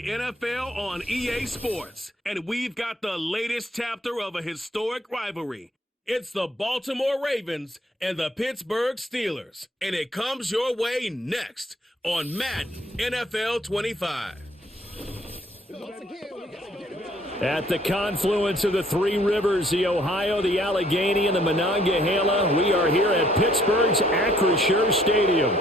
NFL on EA Sports, and we've got the latest chapter of a historic rivalry. It's the Baltimore Ravens and the Pittsburgh Steelers, and it comes your way next on Madden NFL 25. At the confluence of the three rivers, the Ohio, the Allegheny, and the Monongahela, we are here at Pittsburgh's Acrisure Stadium.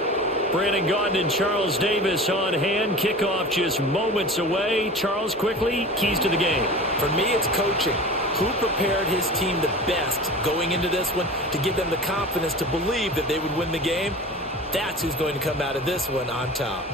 Brandon Gaudin and Charles Davis on hand. Kickoff just moments away. Charles, quickly, keys to the game. For me, it's coaching. Who prepared his team the best going into this one to give them the confidence to believe that they would win the game? That's who's going to come out of this one on top.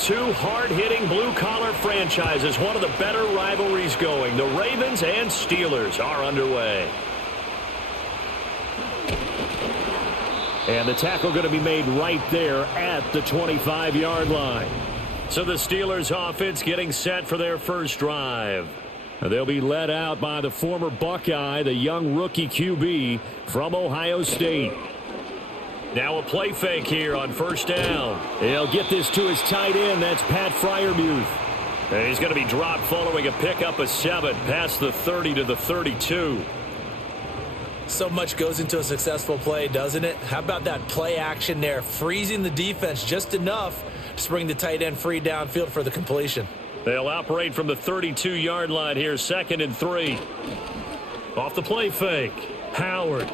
Two hard-hitting blue-collar franchises, one of the better rivalries going. The Ravens and Steelers are underway. And the tackle going to be made right there at the 25-yard line. So the Steelers offense getting set for their first drive. They'll be led out by the former Buckeye, the young rookie QB from Ohio State. Now a play fake here on first down. He'll get this to his tight end. That's Pat Freiermuth. And he's going to be dropped following a pickup of 7 past the 30 to the 32. So much goes into a successful play, doesn't it? How about that play action there? Freezing the defense just enough to bring the tight end free downfield for the completion. They'll operate from the 32-yard line here, 2nd and 3. Off the play fake, Howard.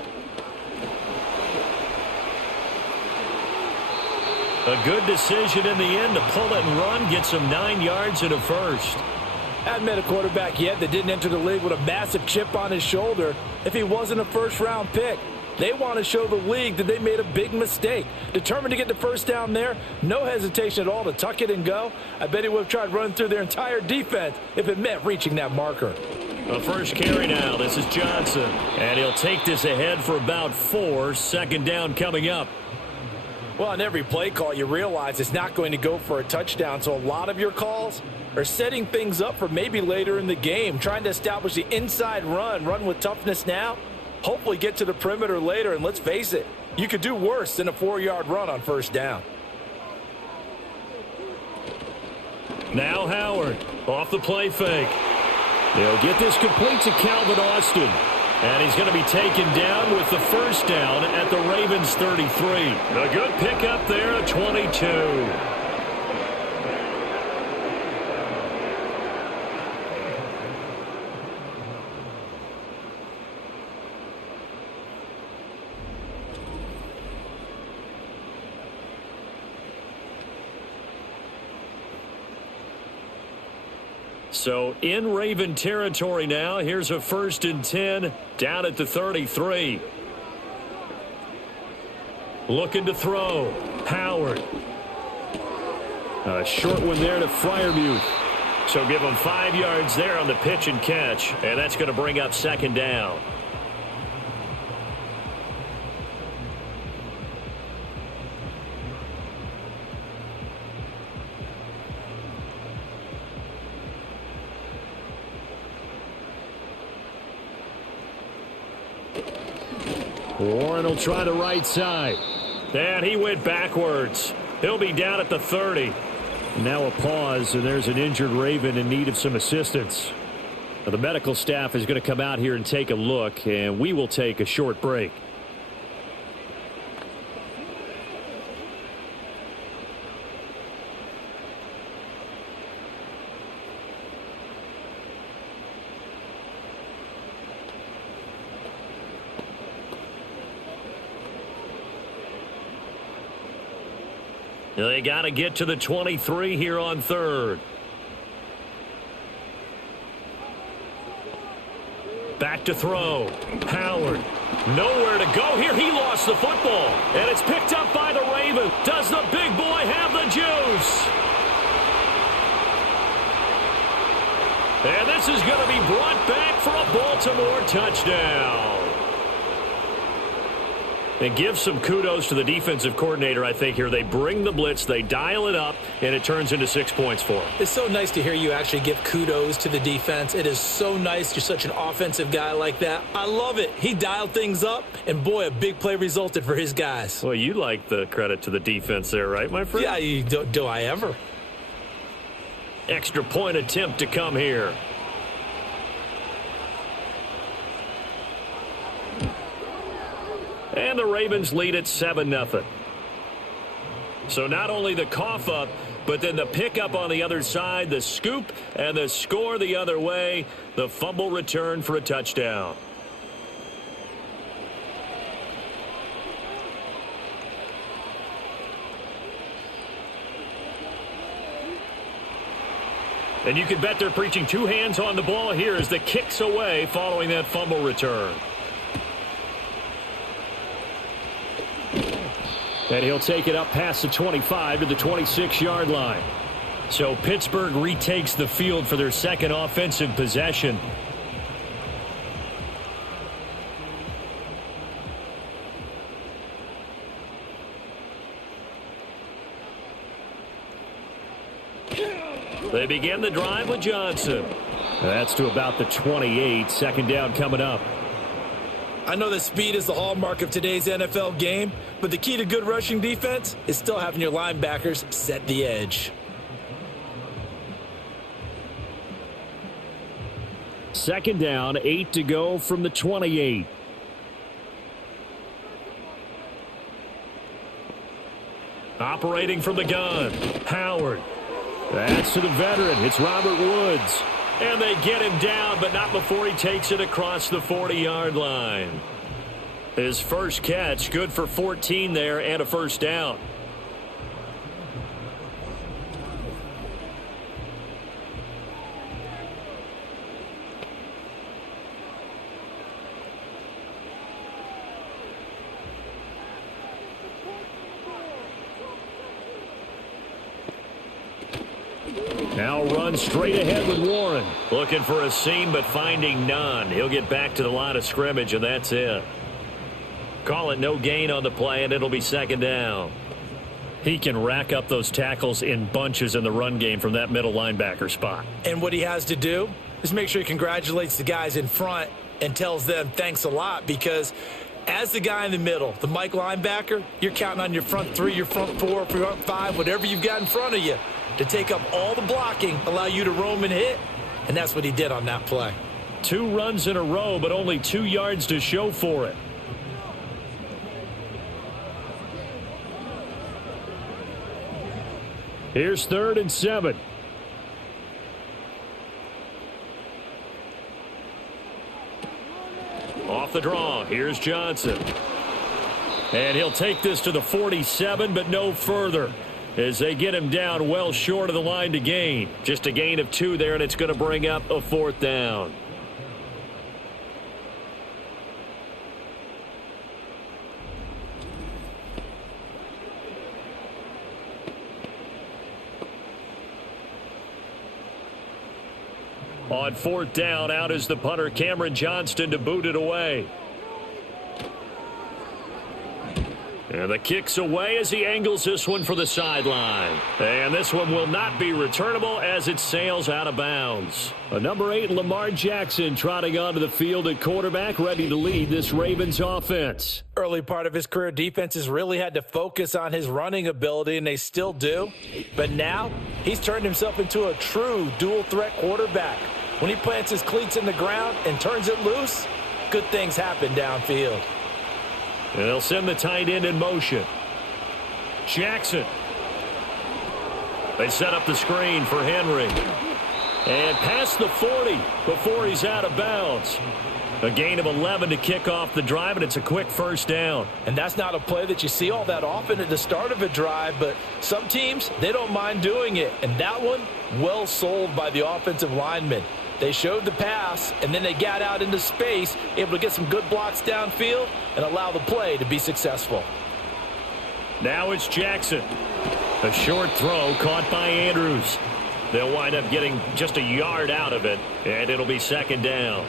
A good decision in the end to pull it and run, get some 9 yards and a first. Haven't met a quarterback yet that didn't enter the league with a massive chip on his shoulder if he wasn't a first-round pick. They want to show the league that they made a big mistake. Determined to get the first down there, no hesitation at all to tuck it and go. I bet he would have tried running through their entire defense if it meant reaching that marker. A first carry now. This is Johnson. And he'll take this ahead for about 4. 2nd down coming up. Well, on every play call, you realize it's not going to go for a touchdown, so a lot of your calls are setting things up for maybe later in the game, trying to establish the inside run with toughness now, hopefully get to the perimeter later, and let's face it, you could do worse than a 4-yard run on first down. Now Howard, off the play fake. They'll get this complete to Calvin Austin. And he's going to be taken down with the first down at the Ravens 33. A good pickup there at 22. So in Raven territory now. Here's a 1st and 10 down at the 33. Looking to throw. Howard. A short one there to Freiermuth. So give him 5 yards there on the pitch and catch. And that's going to bring up 2nd down. Warren will try the right side. And he went backwards. He'll be down at the 30. Now a pause, and there's an injured Raven in need of some assistance. Now the medical staff is going to come out here and take a look, and we will take a short break. They got to get to the 23 here on 3rd. Back to throw. Howard. Nowhere to go here. He lost the football. And it's picked up by the Ravens. Does the big boy have the juice? And this is going to be brought back for a Baltimore touchdown. And give some kudos to the defensive coordinator, I think, here. They bring the blitz, they dial it up, and it turns into 6 points for them. It's so nice to hear you actually give kudos to the defense. It is so nice. You're such an offensive guy like that. I love it. He dialed things up, and boy, a big play resulted for his guys. Well, you like the credit to the defense there, right, my friend? Yeah, do I ever? Extra point attempt to come here. And the Ravens lead at 7-0. So not only the cough up, but then the pickup on the other side, the scoop, and the score the other way, the fumble return for a touchdown. And you can bet they're preaching two hands on the ball here as the kick's away following that fumble return. And he'll take it up past the 25 to the 26-yard line. So Pittsburgh retakes the field for their second offensive possession. They begin the drive with Johnson. That's to about the 28. Second down coming up. I know that speed is the hallmark of today's NFL game, but the key to good rushing defense is still having your linebackers set the edge. Second down, 8 to go from the 28. Operating from the gun, Howard. That's to the veteran. It's Robert Woods. And they get him down, but not before he takes it across the 40-yard line. His first catch, good for 14 there and a first down. Now run straight ahead with Warren. Looking for a seam, but finding none. He'll get back to the line of scrimmage, and that's it. Call it no gain on the play, and it'll be second down. He can rack up those tackles in bunches in the run game from that middle linebacker spot. And what he has to do is make sure he congratulates the guys in front and tells them thanks a lot, because as the guy in the middle, the Mike linebacker, you're counting on your front three, your front four, front five, whatever you've got in front of you, to take up all the blocking, allow you to roam and hit, and that's what he did on that play. 2 runs in a row, but only 2 yards to show for it. Here's 3rd and 7. Off the draw, here's Johnson. And he'll take this to the 47, but no further, as they get him down well short of the line to gain. Just a gain of 2 there, and it's going to bring up a 4th down. On 4th down, out is the punter, Cameron Johnston, to boot it away. And the kick's away as he angles this one for the sideline. And this one will not be returnable as it sails out of bounds. Number 8, Lamar Jackson, trotting onto the field at quarterback, ready to lead this Ravens offense. Early part of his career, defenses really had to focus on his running ability, and they still do. But now, he's turned himself into a true dual-threat quarterback. When he plants his cleats in the ground and turns it loose, good things happen downfield. And they'll send the tight end in motion. Jackson. They set up the screen for Henry. And past the 40 before he's out of bounds. A gain of 11 to kick off the drive, and it's a quick first down. And that's not a play that you see all that often at the start of a drive, but some teams, they don't mind doing it. And that one, well sold by the offensive lineman. They showed the pass, and then they got out into space, able to get some good blocks downfield and allow the play to be successful. Now it's Jackson. A short throw caught by Andrews. They'll wind up getting just a yard out of it, and it'll be second down.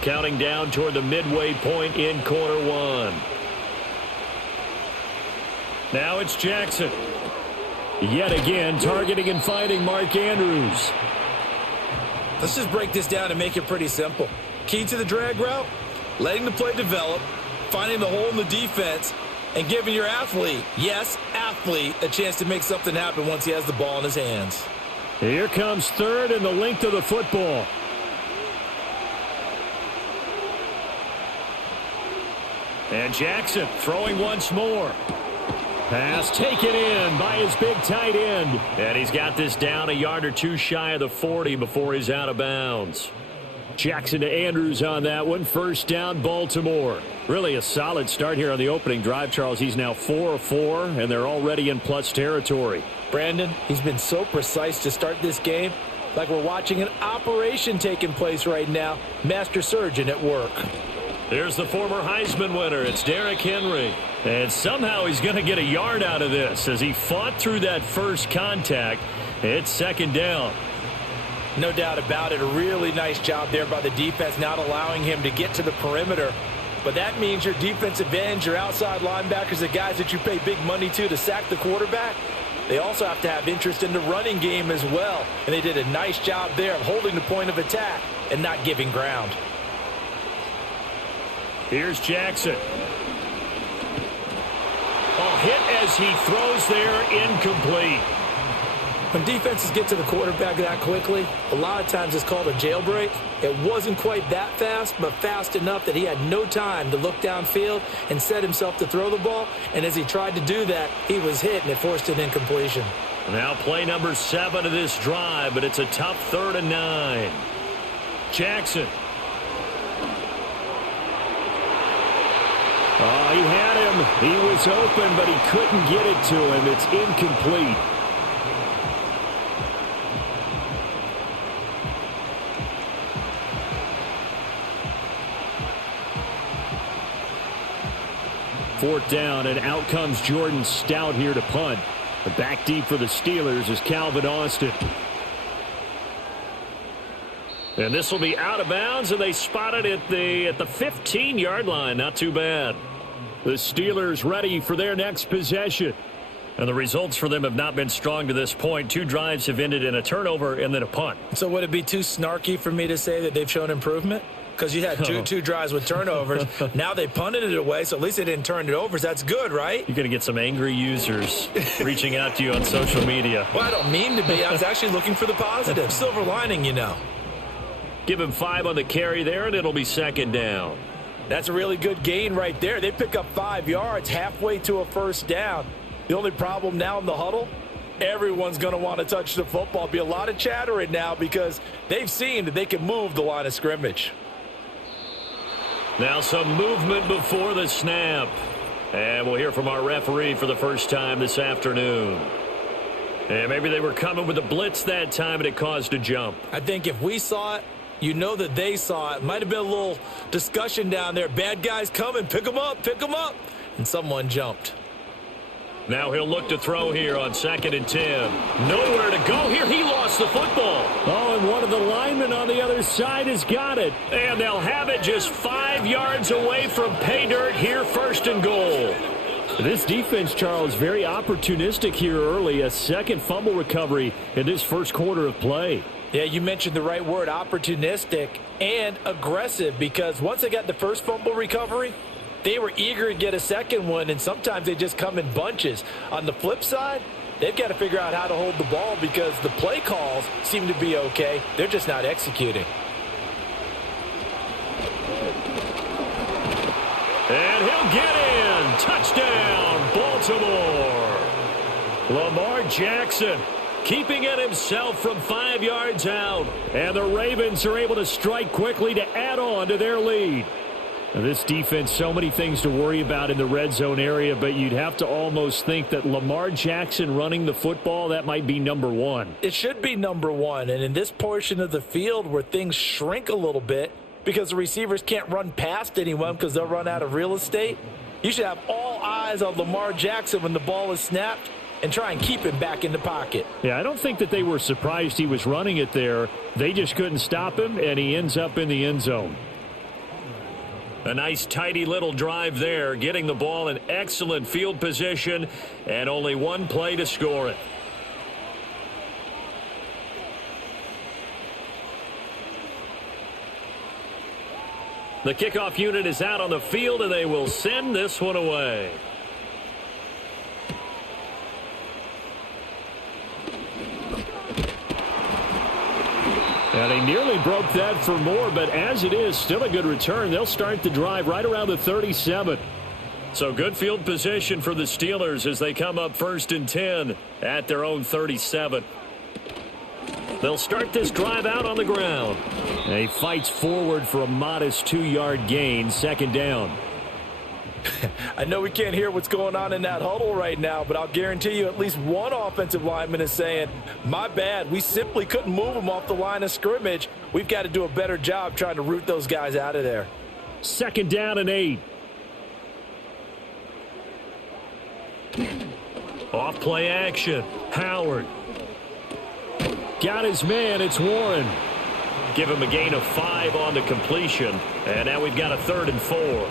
Counting down toward the midway point in quarter one. Now it's Jackson. Yet again, targeting and finding Mark Andrews. Let's just break this down and make it pretty simple. Key to the drag route, letting the play develop, finding the hole in the defense, and giving your athlete, yes, athlete, a chance to make something happen once he has the ball in his hands. Here comes third and the length of the football. And Jackson throwing once more. Pass taken in by his big tight end. And he's got this down a yard or two shy of the 40 before he's out of bounds. Jackson to Andrews on that one. First down, Baltimore. Really a solid start here on the opening drive, Charles. He's now 4 of 4, and they're already in plus territory. Brandon, he's been so precise to start this game. Like we're watching an operation taking place right now. Master surgeon at work. There's the former Heisman winner. It's Derrick Henry. And somehow he's going to get a yard out of this as he fought through that first contact. It's second down. No doubt about it. A really nice job there by the defense, not allowing him to get to the perimeter. But that means your defensive ends, your outside linebackers, the guys that you pay big money to sack the quarterback, they also have to have interest in the running game as well. And they did a nice job there of holding the point of attack and not giving ground. Here's Jackson. Hit as he throws there, incomplete. When defenses get to the quarterback that quickly, a lot of times it's called a jailbreak. It wasn't quite that fast, but fast enough that he had no time to look downfield and set himself to throw the ball. And as he tried to do that, he was hit, and it forced an incompletion. Now play number 7 of this drive, but it's a tough 3rd and 9. Jackson. Oh, he had him. He was open, but he couldn't get it to him. It's incomplete. Fourth down, and out comes Jordan Stout here to punt. The back deep for the Steelers is Calvin Austin. And this will be out of bounds, and they spot it at the 15-yard line. Not too bad. The Steelers ready for their next possession. And the results for them have not been strong to this point. 2 drives have ended in a turnover and then a punt. So would it be too snarky for me to say that they've shown improvement? Because you had two drives with turnovers. Now they punted it away, so at least they didn't turn it over. So that's good, right? You're going to get some angry users reaching out to you on social media. Well, I don't mean to be. I was actually looking for the positive. Silver lining, you know. Give him 5 on the carry there, and it'll be second down. That's a really good gain right there. They pick up 5 yards halfway to a first down. The only problem now in the huddle, everyone's going to want to touch the football. Be a lot of chattering now because they've seen that they can move the line of scrimmage. Now some movement before the snap. And we'll hear from our referee for the first time this afternoon. And maybe they were coming with a blitz that time and it caused a jump. I think if we saw it, you know that they saw it. Might have been a little discussion down there. Bad guys coming. Pick them up. Pick them up. And someone jumped. Now he'll look to throw here on 2nd and 10. Nowhere to go here. He lost the football. Oh, and one of the linemen on the other side has got it. And they'll have it just 5 yards away from pay dirt here, 1st and goal. This defense, Charles, very opportunistic here early. A second fumble recovery in this first quarter of play. Yeah, you mentioned the right word, opportunistic and aggressive, because once they got the first fumble recovery, they were eager to get a second one, and sometimes they just come in bunches. On the flip side, they've got to figure out how to hold the ball because the play calls seem to be okay. They're just not executing. And he'll get in. Touchdown, Baltimore. Lamar Jackson keeping it himself from 5 yards out. And the Ravens are able to strike quickly to add on to their lead. Now, this defense, so many things to worry about in the red zone area, but you'd have to almost think that Lamar Jackson running the football, that might be number 1. It should be number 1, and in this portion of the field where things shrink a little bit, because the receivers can't run past anyone because they'll run out of real estate. You should have all eyes on Lamar Jackson when the ball is snapped and try and keep him back in the pocket. Yeah, I don't think that they were surprised he was running it there. They just couldn't stop him, and he ends up in the end zone. A nice, tidy little drive there, getting the ball in excellent field position, and only one play to score it. The kickoff unit is out on the field, and they will send this one away. And they nearly broke that for more, but as it is, still a good return. They'll start the drive right around the 37. So good field position for the Steelers as they come up 1st and 10 at their own 37. They'll start this drive out on the ground. And he fights forward for a modest 2-yard gain, 2nd down. I know we can't hear what's going on in that huddle right now, but I'll guarantee you at least one offensive lineman is saying, my bad, we simply couldn't move them off the line of scrimmage. We've got to do a better job trying to root those guys out of there. 2nd down and 8. Off play action. Howard. Got his man. It's Warren. Give him a gain of 5 on the completion. And now we've got a 3rd and 4.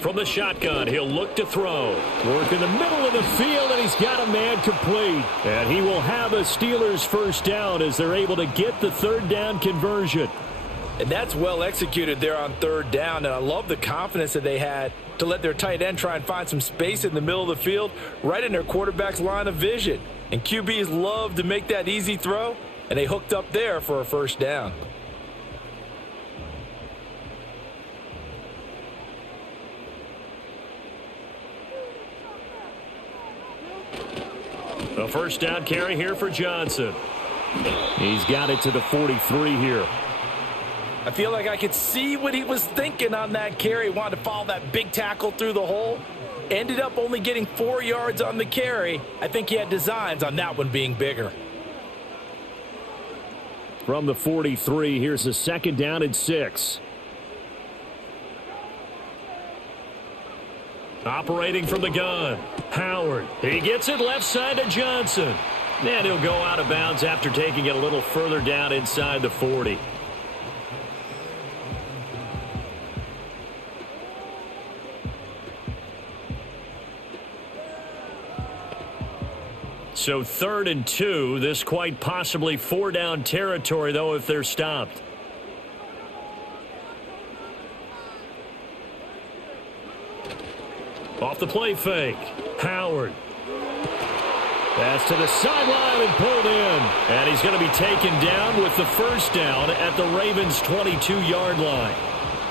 From the shotgun, he'll look to throw. Work in the middle of the field, and he's got a man complete. And he will have a Steelers 1st down as they're able to get the 3rd down conversion. And that's well executed there on 3rd down, and I love the confidence that they had to let their tight end try and find some space in the middle of the field, right in their quarterback's line of vision. And QBs love to make that easy throw, and they hooked up there for a 1st down. A 1st down carry here for Johnson. He's got it to the 43 here. I feel like I could see what he was thinking on that carry. Wanted to follow that big tackle through the hole. Ended up only getting 4 yards on the carry. I think he had designs on that one being bigger. From the 43, here's a 2nd down and 6. Operating from the gun. Howard. He gets it left side to Johnson. And he'll go out of bounds after taking it a little further down inside the 40. So 3rd and 2. This quite possibly 4-down territory, though, if they're stopped. Off the play fake. Howard. Pass to the sideline and pulled in. And he's going to be taken down with the 1st down at the Ravens' 22-yard line.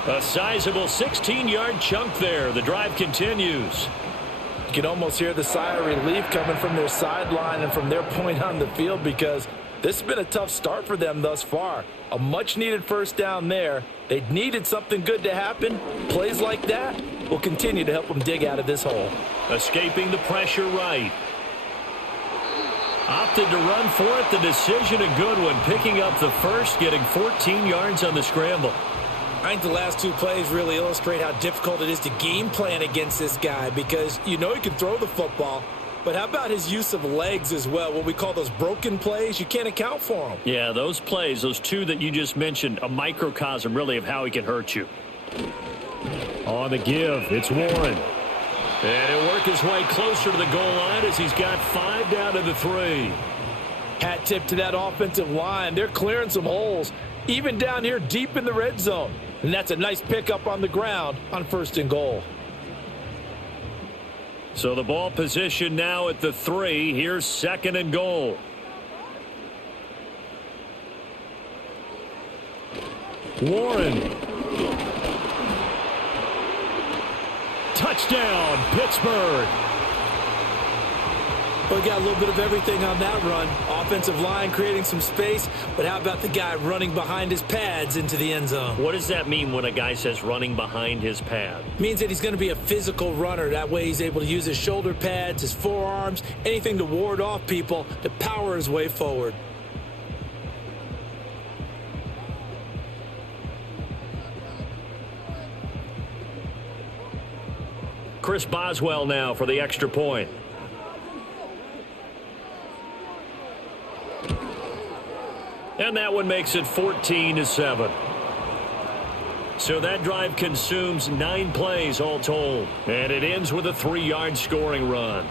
A sizable 16-yard chunk there. The drive continues. You can almost hear the sigh of relief coming from their sideline and from their point on the field because this has been a tough start for them thus far. A much-needed 1st down there. They needed something good to happen. Plays like that will continue to help them dig out of this hole. Escaping the pressure right. Opted to run for it. The decision a good one. Picking up the 1st, getting 14 yards on the scramble. I think the last 2 plays really illustrate how difficult it is to game plan against this guy because you know he can throw the football, but how about his use of legs as well? What we call those broken plays, you can't account for them. Yeah, those plays, those 2 that you just mentioned, a microcosm really of how he can hurt you. On the give, it's Warren. And he'll work his way closer to the goal line as he's got 5 down to the 3. Hat tip to that offensive line. They're clearing some holes, even down here deep in the red zone. And that's a nice pickup on the ground on 1st and goal. So the ball position now at the 3. Here's 2nd and goal. Warren. Touchdown, Pittsburgh. Well, got a little bit of everything on that run. Offensive line creating some space, but how about the guy running behind his pads into the end zone? What does that mean when a guy says running behind his pad? Means that he's going to be a physical runner. That way he's able to use his shoulder pads, his forearms, anything to ward off people to power his way forward. Chris Boswell now for the extra point. And that one makes it 14-7. So that drive consumes 9 plays all told. And it ends with a 3-yard scoring run.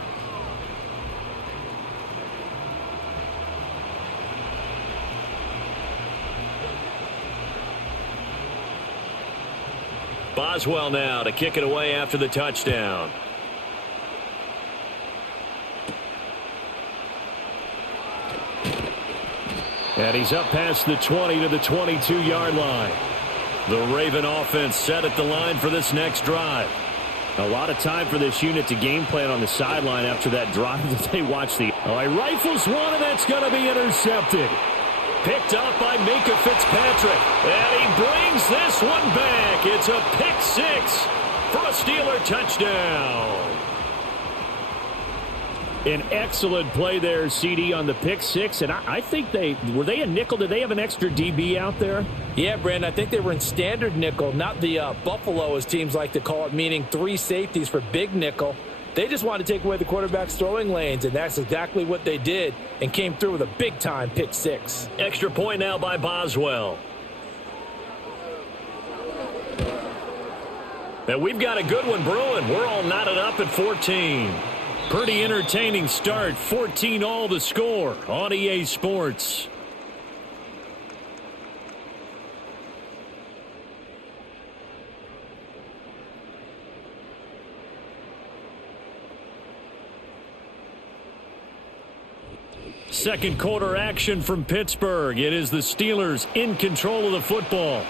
Boswell now to kick it away after the touchdown. And he's up past the 20 to the 22-yard line. The Raven offense set at the line for this next drive. A lot of time for this unit to game plan on the sideline after that drive that they watched the... Oh, he rifles one, and that's going to be intercepted. Picked up by Minka Fitzpatrick. And he brings this one back. It's a pick 6 for a Steeler touchdown. An excellent play there, CD, on the pick 6. And I think were they a nickel? Did they have an extra DB out there? Yeah, Brandon, I think they were in standard nickel, not the Buffalo, as teams like to call it, meaning 3 safeties for big nickel. They just wanted to take away the quarterback's throwing lanes, and that's exactly what they did and came through with a big-time pick 6. Extra point now by Boswell. And we've got a good one brewing. We're all knotted up at 14. Pretty entertaining start. 14 all the score on EA Sports. Second quarter action from Pittsburgh. It is the Steelers in control of the football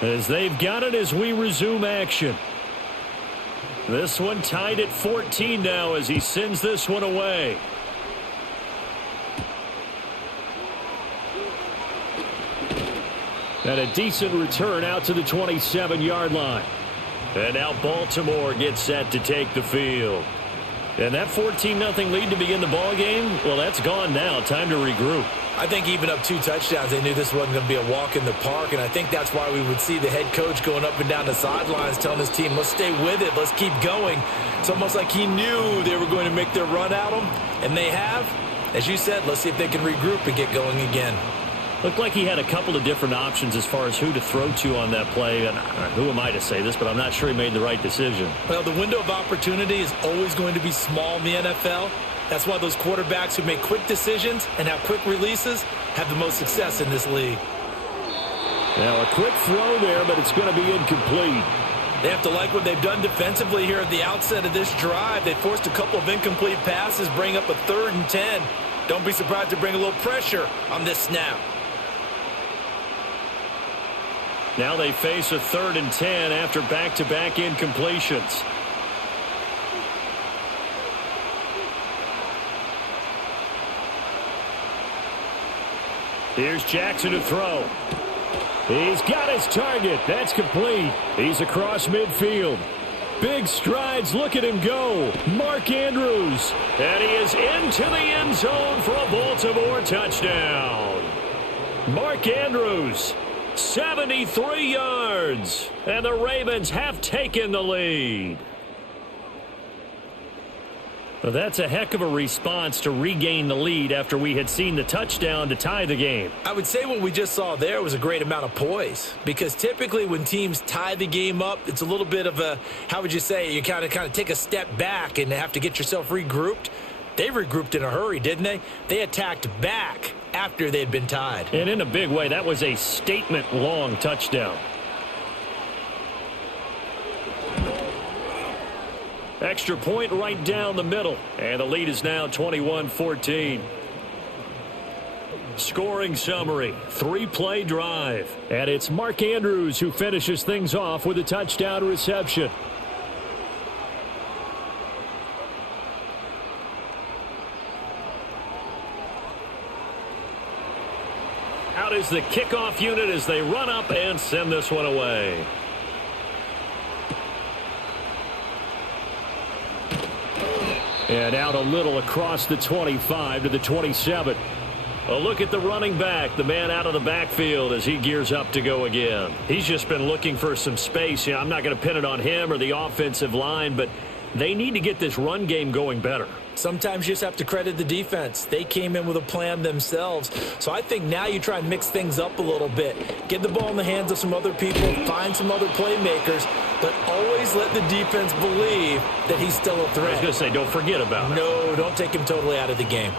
as they've got it as we resume action. This one tied at 14 now as he sends this one away. And a decent return out to the 27-yard line. And now Baltimore gets set to take the field. And that 14-0 lead to begin the ball game, well, that's gone now. Time to regroup. I think even up 2 touchdowns, they knew this wasn't going to be a walk in the park, and I think that's why we would see the head coach going up and down the sidelines telling his team, let's stay with it, let's keep going. It's almost like he knew they were going to make their run at him, and they have. As you said, let's see if they can regroup and get going again. Looked like he had a couple of different options as far as who to throw to on that play. And who am I to say this, but I'm not sure he made the right decision. Well, the window of opportunity is always going to be small in the NFL. That's why those quarterbacks who make quick decisions and have quick releases have the most success in this league. Now, a quick throw there, but it's going to be incomplete. They have to like what they've done defensively here at the outset of this drive. They forced a couple of incomplete passes, bring up a 3rd and 10. Don't be surprised to bring a little pressure on this snap. Now they face a 3rd and 10 after back-to-back incompletions. Here's Jackson to throw. He's got his target. That's complete. He's across midfield. Big strides. Look at him go. Mark Andrews. And he is into the end zone for a Baltimore touchdown. Mark Andrews, 73 yards. And the Ravens have taken the lead. Well, that's a heck of a response to regain the lead after we had seen the touchdown to tie the game. I would say what we just saw there was a great amount of poise, because typically when teams tie the game up, it's a little bit of a, how would you say, you kind of take a step back and have to get yourself regrouped. They regrouped in a hurry, didn't they? They attacked back after they had been tied. And in a big way, that was a statement-long touchdown. Extra point right down the middle. And the lead is now 21-14. Scoring summary, 3-play drive. And it's Mark Andrews who finishes things off with a touchdown reception. Out is the kickoff unit as they run up and send this one away. And out a little across the 25 to the 27. A look at the running back, the man out of the backfield as he gears up to go again. He's just been looking for some space. You know, I'm not going to pin it on him or the offensive line, but they need to get this run game going better. Sometimes you just have to credit the defense. They came in with a plan themselves. So I think now you try and mix things up a little bit. Get the ball in the hands of some other people, find some other playmakers, but always let the defense believe that he's still a threat. I was going to say, don't forget about it. No, don't take him totally out of the game.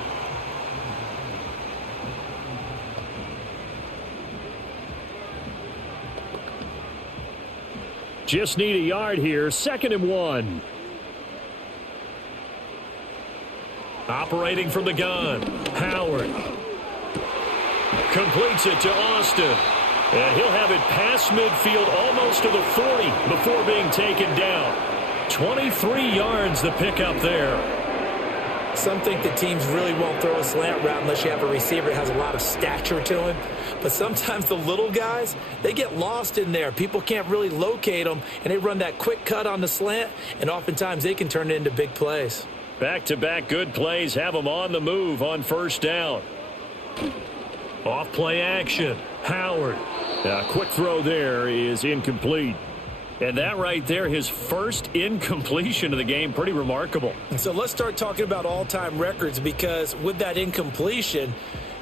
Just need a yard here, 2nd and 1. Operating from the gun, Howard. Completes it to Austin. And he'll have it past midfield almost to the 40 before being taken down. 23 yards the pickup there. Some think that teams really won't throw a slant route unless you have a receiver that has a lot of stature to him. But sometimes the little guys, they get lost in there. People can't really locate them, and they run that quick cut on the slant, and oftentimes they can turn it into big plays. Back-to-back good plays have them on the move on 1st down. Off play action, Howard. A quick throw there is incomplete. And that right there, his first incompletion of the game, pretty remarkable. So let's start talking about all-time records, because with that incompletion,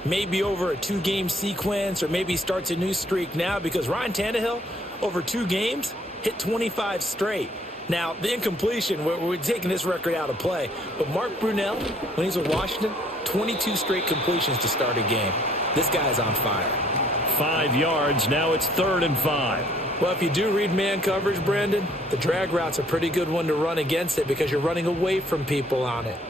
maybe over a 2-game sequence, or maybe he starts a new streak now, because Ryan Tannehill, over 2 games, hit 25 straight. Now, the incompletion, we're taking this record out of play, but Mark Brunell, when he's with Washington, 22 straight completions to start a game. This guy's on fire. 5 yards, now it's 3rd and 5. Well, if you do read man coverage, Brandon, the drag route's a pretty good one to run against it because you're running away from people on it.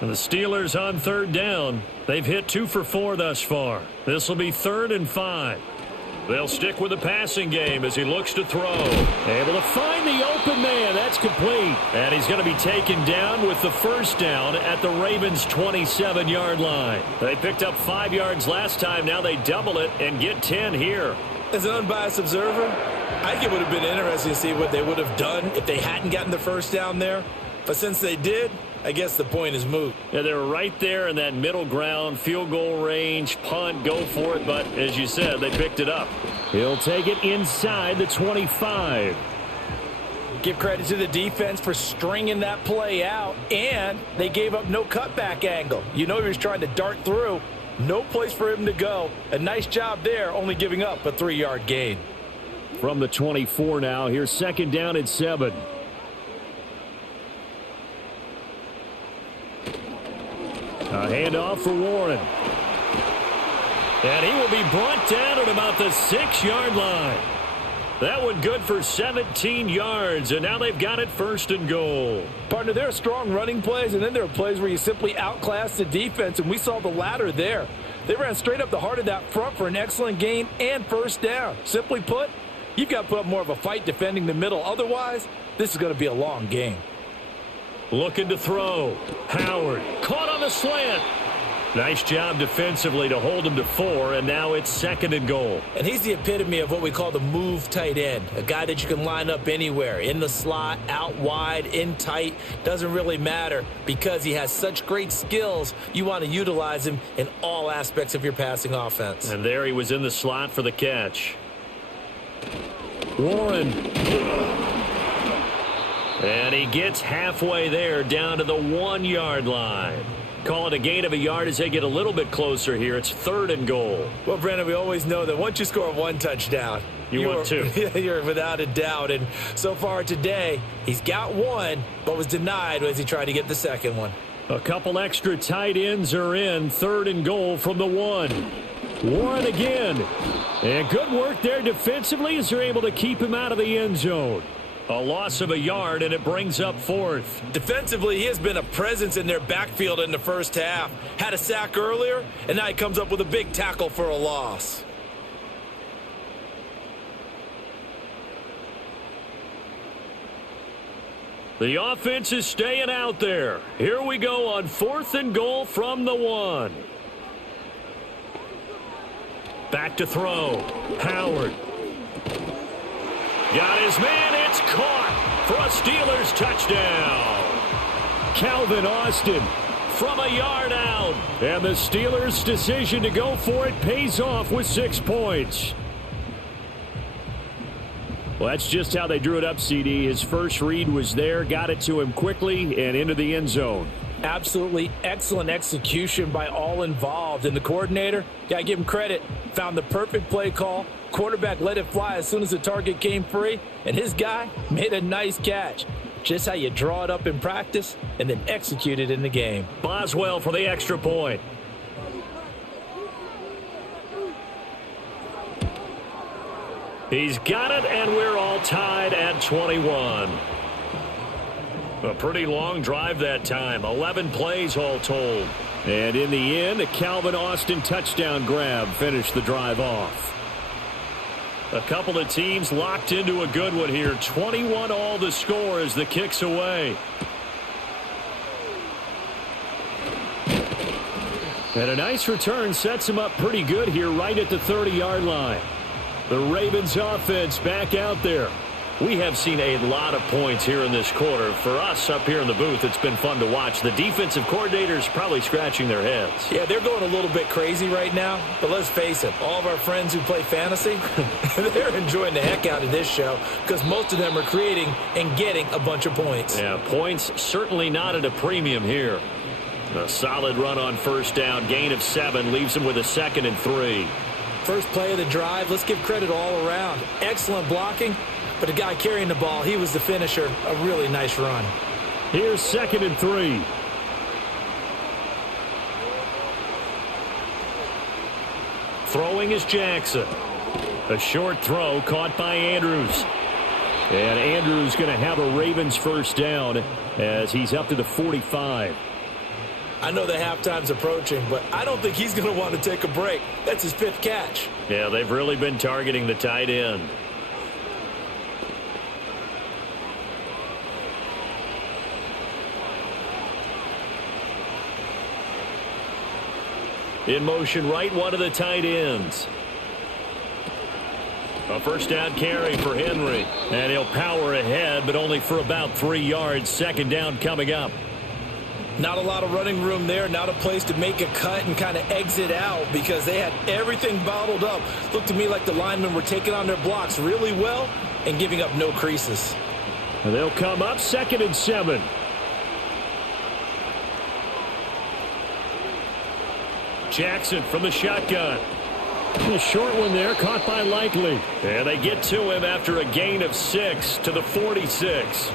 And the Steelers on 3rd down. They've hit 2 for 4 thus far. This will be 3rd and 5. They'll stick with the passing game as he looks to throw. Able to find the open man. That's complete. And he's going to be taken down with the 1st down at the Ravens' 27-yard line. They picked up 5 yards last time. Now they double it and get 10 here. As an unbiased observer, I think it would have been interesting to see what they would have done if they hadn't gotten the 1st down there. But since they did, I guess the point is moot. Yeah, they were right there in that middle ground, field goal range, punt, go for it. But as you said, they picked it up. He'll take it inside the 25. Give credit to the defense for stringing that play out, and they gave up no cutback angle. You know he was trying to dart through. No place for him to go. A nice job there, only giving up a 3-yard gain. From the 24 now, here's 2nd down at 7. A handoff for Warren. And he will be brought down at about the 6-yard line. That one good for 17 yards, and now they've got it 1st and goal. Partner, there are strong running plays, and then there are plays where you simply outclass the defense, and we saw the latter there. They ran straight up the heart of that front for an excellent gain and 1st down. Simply put, you've got to put up more of a fight defending the middle. Otherwise, this is going to be a long game. Looking to throw. Howard caught on the slant. Nice job defensively to hold him to 4, and now it's 2nd and goal. And he's the epitome of what we call the move tight end, a guy that you can line up anywhere, in the slot, out wide, in tight, doesn't really matter because he has such great skills. You want to utilize him in all aspects of your passing offense. And there he was in the slot for the catch. Warren. And he gets halfway there down to the 1-yard line. Call it a gain of a yard as they get a little bit closer here. It's 3rd and goal. Well, Brandon, we always know that once you score 1 touchdown, you want 2. You're without a doubt. And so far today, he's got 1, but was denied as he tried to get the 2nd one. A couple extra tight ends are in. 3rd and goal from the 1. Warren again. And good work there defensively as they're able to keep him out of the end zone. A loss of a yard, and it brings up 4th. Defensively, he has been a presence in their backfield in the 1st half. Had a sack earlier, and now he comes up with a big tackle for a loss. The offense is staying out there. Here we go on 4th and goal from the 1. Back to throw. Howard. Got his man. It's caught for a Steelers touchdown. Calvin Austin from a yard out. And the Steelers' decision to go for it pays off with 6 points. Well, that's just how they drew it up, CD. His first read was there, got it to him quickly, and into the end zone. Absolutely excellent execution by all involved. And the coordinator, got to give him credit, found the perfect play call. Quarterback let it fly as soon as the target came free, and his guy made a nice catch. Just how you draw it up in practice and then execute it in the game. Boswell for the extra point. He's got it, and we're all tied at 21. A pretty long drive that time. 11 plays all told. And in the end, a Calvin Austin touchdown grab finished the drive off. A couple of teams locked into a good one here. 21 all the score as the kick's away. And a nice return sets him up pretty good here right at the 30-yard line. The Ravens offense back out there. We have seen a lot of points here in this quarter. For us up here in the booth, it's been fun to watch. The defensive coordinators probably scratching their heads. Yeah, they're going a little bit crazy right now. But let's face it, all of our friends who play fantasy, they're enjoying the heck out of this show because most of them are creating and getting a bunch of points. Yeah, points certainly not at a premium here. A solid run on first down. Gain of 7 leaves them with a 2nd and 3. First play of the drive, let's give credit all around. Excellent blocking. But the guy carrying the ball, he was the finisher. A really nice run. Here's 2nd and 3. Throwing is Jackson. A short throw caught by Andrews. And Andrews going to have a Ravens first down as he's up to the 45. I know the halftime's approaching, but I don't think he's going to want to take a break. That's his 5th catch. Yeah, they've really been targeting the tight end. In motion right, one of the tight ends. A first down carry for Henry. And he'll power ahead, but only for about 3 yards. 2nd down coming up. Not a lot of running room there. Not a place to make a cut and kind of exit out because they had everything bottled up. Looked to me like the linemen were taking on their blocks really well and giving up no creases. And they'll come up 2nd and 7. Jackson from the shotgun. A short one there, caught by Likely. And they get to him after a gain of 6 to the 46.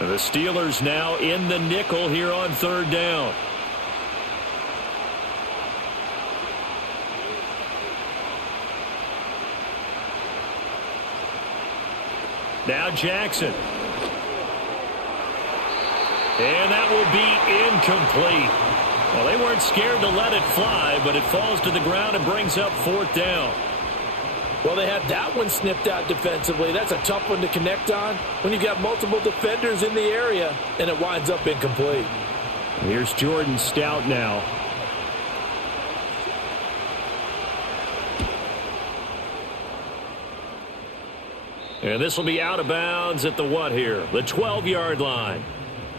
And the Steelers now in the nickel here on 3rd down. Now Jackson. And that will be incomplete. Well, they weren't scared to let it fly, but it falls to the ground and brings up 4th down. Well, they had that one snipped out defensively. That's a tough one to connect on when you've got multiple defenders in the area, and it winds up incomplete. Here's Jordan Stout now. And this will be out of bounds at the what here? The 12-yard line.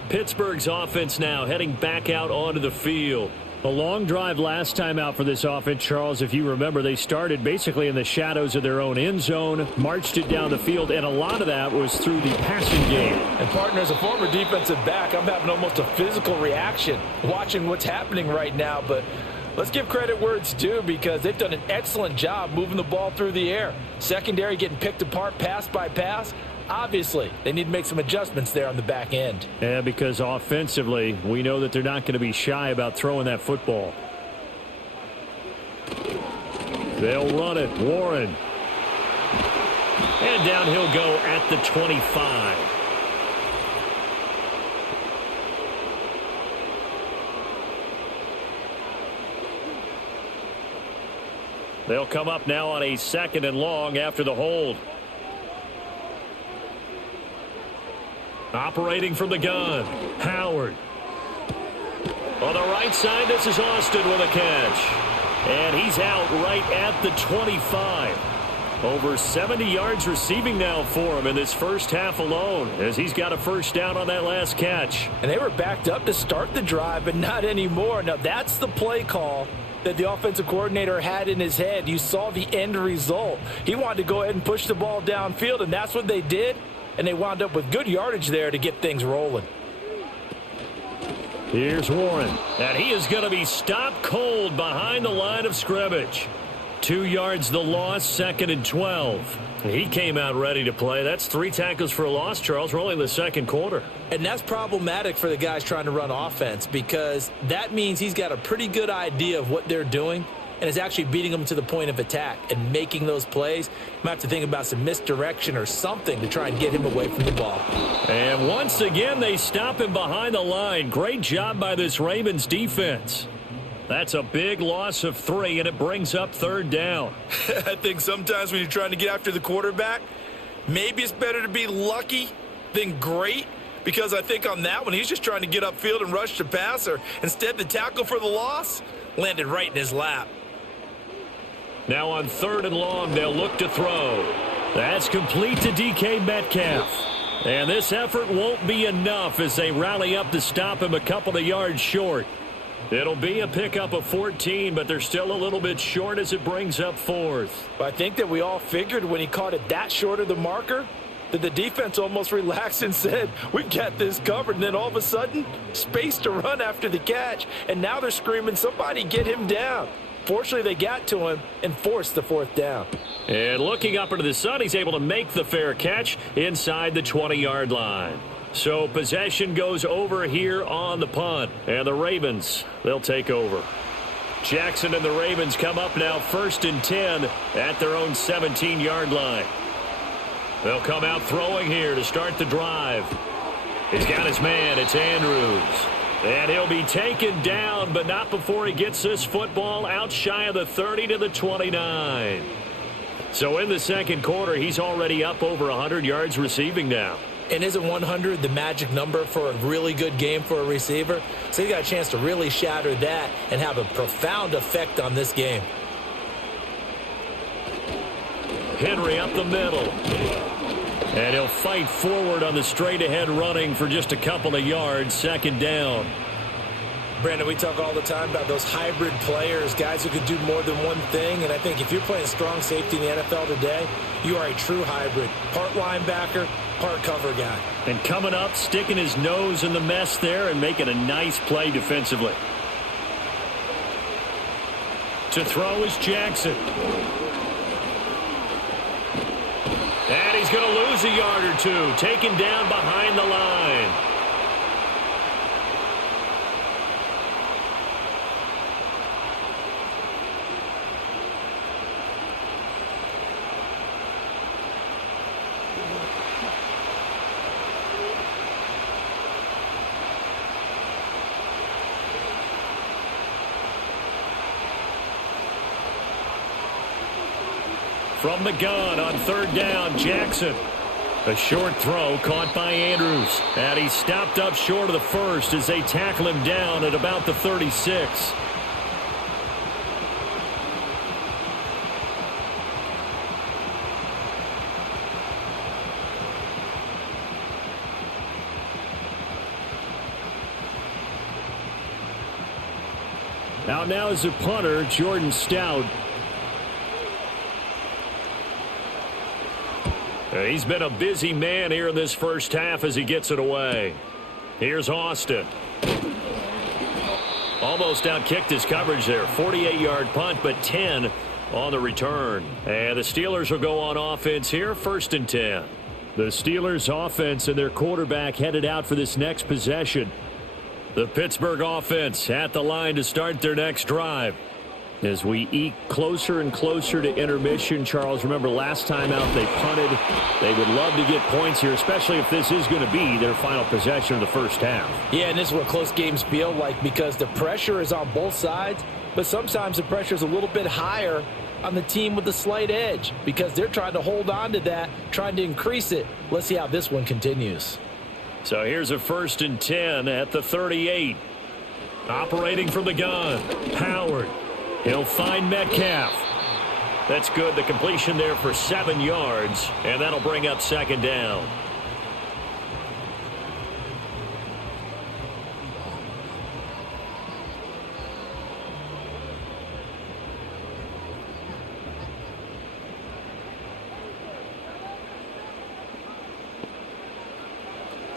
Pittsburgh's offense now heading back out onto the field. A long drive last time out for this offense, Charles. If you remember, they started basically in the shadows of their own end zone, marched it down the field, and a lot of that was through the passing game. And, partner, as a former defensive back, I'm having almost a physical reaction watching what's happening right now. But let's give credit where it's due because they've done an excellent job moving the ball through the air. Secondary getting picked apart pass by pass. Obviously, they need to make some adjustments there on the back end. Yeah, because offensively, we know that they're not going to be shy about throwing that football. They'll run it. Warren. And down he'll go at the 25. They'll come up now on a 2nd and long after the hold. Operating from the gun, Howard. On the right side, this is Austin with a catch. And he's out right at the 25. Over 70 yards receiving now for him in this first half alone, as he's got a first down on that last catch. And they were backed up to start the drive, but not anymore. Now, that's the play call that the offensive coordinator had in his head. You saw the end result. He wanted to go ahead and push the ball downfield, and that's what they did. And they wound up with good yardage there to get things rolling. Here's Warren, and he is going to be stopped cold behind the line of scrimmage. 2 yards the loss, 2nd and 12. He came out ready to play. That's 3 tackles for a loss, Charles. We're only in the second quarter. And that's problematic for the guys trying to run offense, because that means he's got a pretty good idea of what they're doing and is actually beating them to the point of attack and making those plays. You might have to think about some misdirection or something to try and get him away from the ball. And once again, they stop him behind the line. Great job by this Ravens defense. That's a big loss of 3, and it brings up 3rd down. I think sometimes when you're trying to get after the quarterback, maybe it's better to be lucky than great, because I think on that one, he's just trying to get upfield and rush the passer. Instead, the tackle for the loss landed right in his lap. Now on 3rd and long, they'll look to throw. That's complete to DK Metcalf. And this effort won't be enough as they rally up to stop him a couple of yards short. It'll be a pickup of 14, but they're still a little bit short as it brings up 4th. I think that we all figured when he caught it that short of the marker that the defense almost relaxed and said, we've got this covered. And then all of a sudden, space to run after the catch. And now they're screaming, somebody get him down. Fortunately, they got to him and forced the 4th down. And looking up into the sun, he's able to make the fair catch inside the 20-yard line. So possession goes over here on the punt. And the Ravens, they'll take over. Jackson and the Ravens come up now 1st and 10 at their own 17-yard line. They'll come out throwing here to start the drive. He's got his man. It's Andrews. And he'll be taken down, but not before he gets this football out shy of the 30 to the 29. So in the second quarter, he's already up over 100 yards receiving now. And isn't 100 the magic number for a really good game for a receiver? So he got a chance to really shatter that and have a profound effect on this game. Henry up the middle. And he'll fight forward on the straight-ahead running for just a couple of yards, 2nd down. Brandon, we talk all the time about those hybrid players, guys who could do more than one thing. And I think if you're playing strong safety in the NFL today, you are a true hybrid. Part linebacker, part cover guy. And coming up, sticking his nose in the mess there and making a nice play defensively. To throw is Jackson. And he's going to lose a yard or 2, taken down behind the line. From the gun on 3rd down, Jackson. A short throw caught by Andrews. And he's stopped up short of the 1st as they tackle him down at about the 36. Out now is the punter, Jordan Stout. He's been a busy man here in this first half as he gets it away. Here's Austin. Almost outkicked his coverage there. 48-yard punt, but 10 on the return. And the Steelers will go on offense here, 1st and 10. The Steelers offense and their quarterback headed out for this next possession. The Pittsburgh offense at the line to start their next drive. As we eke closer and closer to intermission, Charles, remember last time out they punted. They would love to get points here, especially if this is going to be their final possession of the first half. Yeah, and this is what close games feel like because the pressure is on both sides, but sometimes the pressure is a little bit higher on the team with the slight edge because they're trying to hold on to that, trying to increase it. Let's see how this one continues. So here's a 1st and 10 at the 38. Operating from the gun, Howard. He'll find Metcalf. That's good. The completion there for 7 yards, and that'll bring up 2nd down.